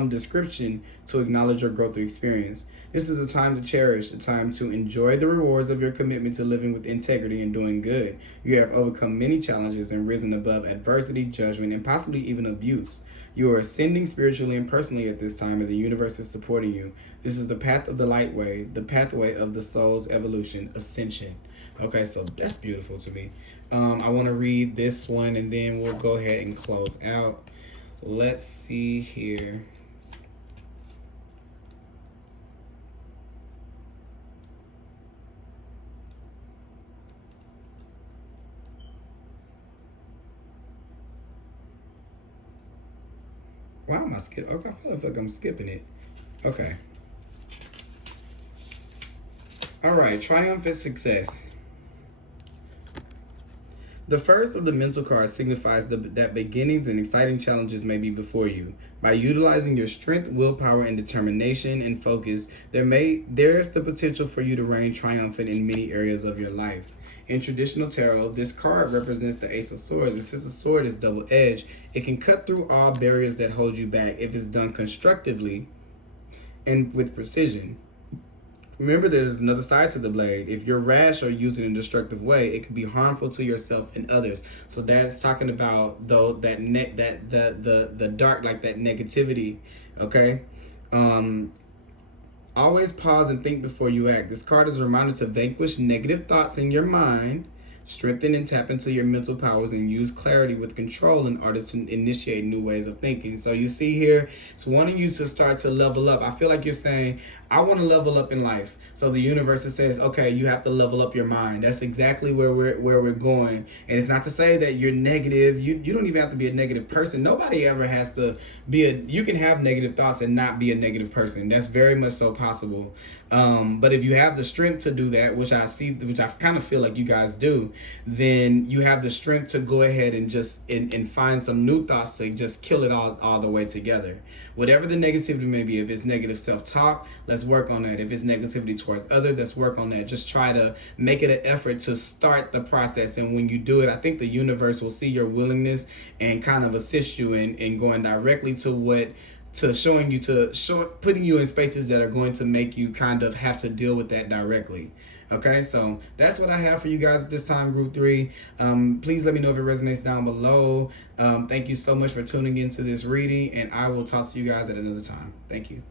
description to acknowledge your growth or experience. This is a time to cherish, a time to enjoy the rewards of your commitment to living with integrity and doing good. You have overcome many challenges and risen above adversity, judgment, and possibly even abuse. You are ascending spiritually and personally at this time, and the universe is supporting you. This is the path of the light way, the pathway of the soul's evolution, ascension. Okay, so that's beautiful to me. I want to read this one, and then we'll go ahead and close out. Let's see here. Why am I skipping? Okay, I feel like I'm skipping it. Okay. All right, triumphant success. The first of the mental cards signifies that beginnings and exciting challenges may be before you. By utilizing your strength, willpower, and determination and focus, there is the potential for you to reign triumphant in many areas of your life. In traditional tarot, this card represents the Ace of Swords, and since the sword is double-edged, it can cut through all barriers that hold you back if it's done constructively and with precision. Remember, there's another side to the blade. If you're rash or use it in a destructive way, it could be harmful to yourself and others. So that's talking about though that the dark, like that negativity. Okay. Always pause and think before you act. This card is a reminder to vanquish negative thoughts in your mind, strengthen and tap into your mental powers, and use clarity with control in order to initiate new ways of thinking. So you see here, it's wanting you to start to level up. I feel like you're saying, I want to level up in life. So the universe says, okay, you have to level up your mind. That's exactly where we're going. And it's not to say that you're negative. You don't even have to be a negative person. Nobody ever has to be you can have negative thoughts and not be a negative person. That's very much so possible. But if you have the strength to do that, which I kind of feel like you guys do, then you have the strength to go ahead and just and find some new thoughts to just kill it all the way together. Whatever the negativity may be, if it's negative self-talk, let's work on that. If it's negativity towards others, let's work on that. Just try to make it an effort to start the process. And when you do it, I think the universe will see your willingness and kind of assist you in going directly to putting you in spaces that are going to make you kind of have to deal with that directly. Okay, so that's what I have for you guys at this time, group 3. Please let me know if it resonates down below. Thank you so much for tuning into this reading, and I will talk to you guys at another time. Thank you.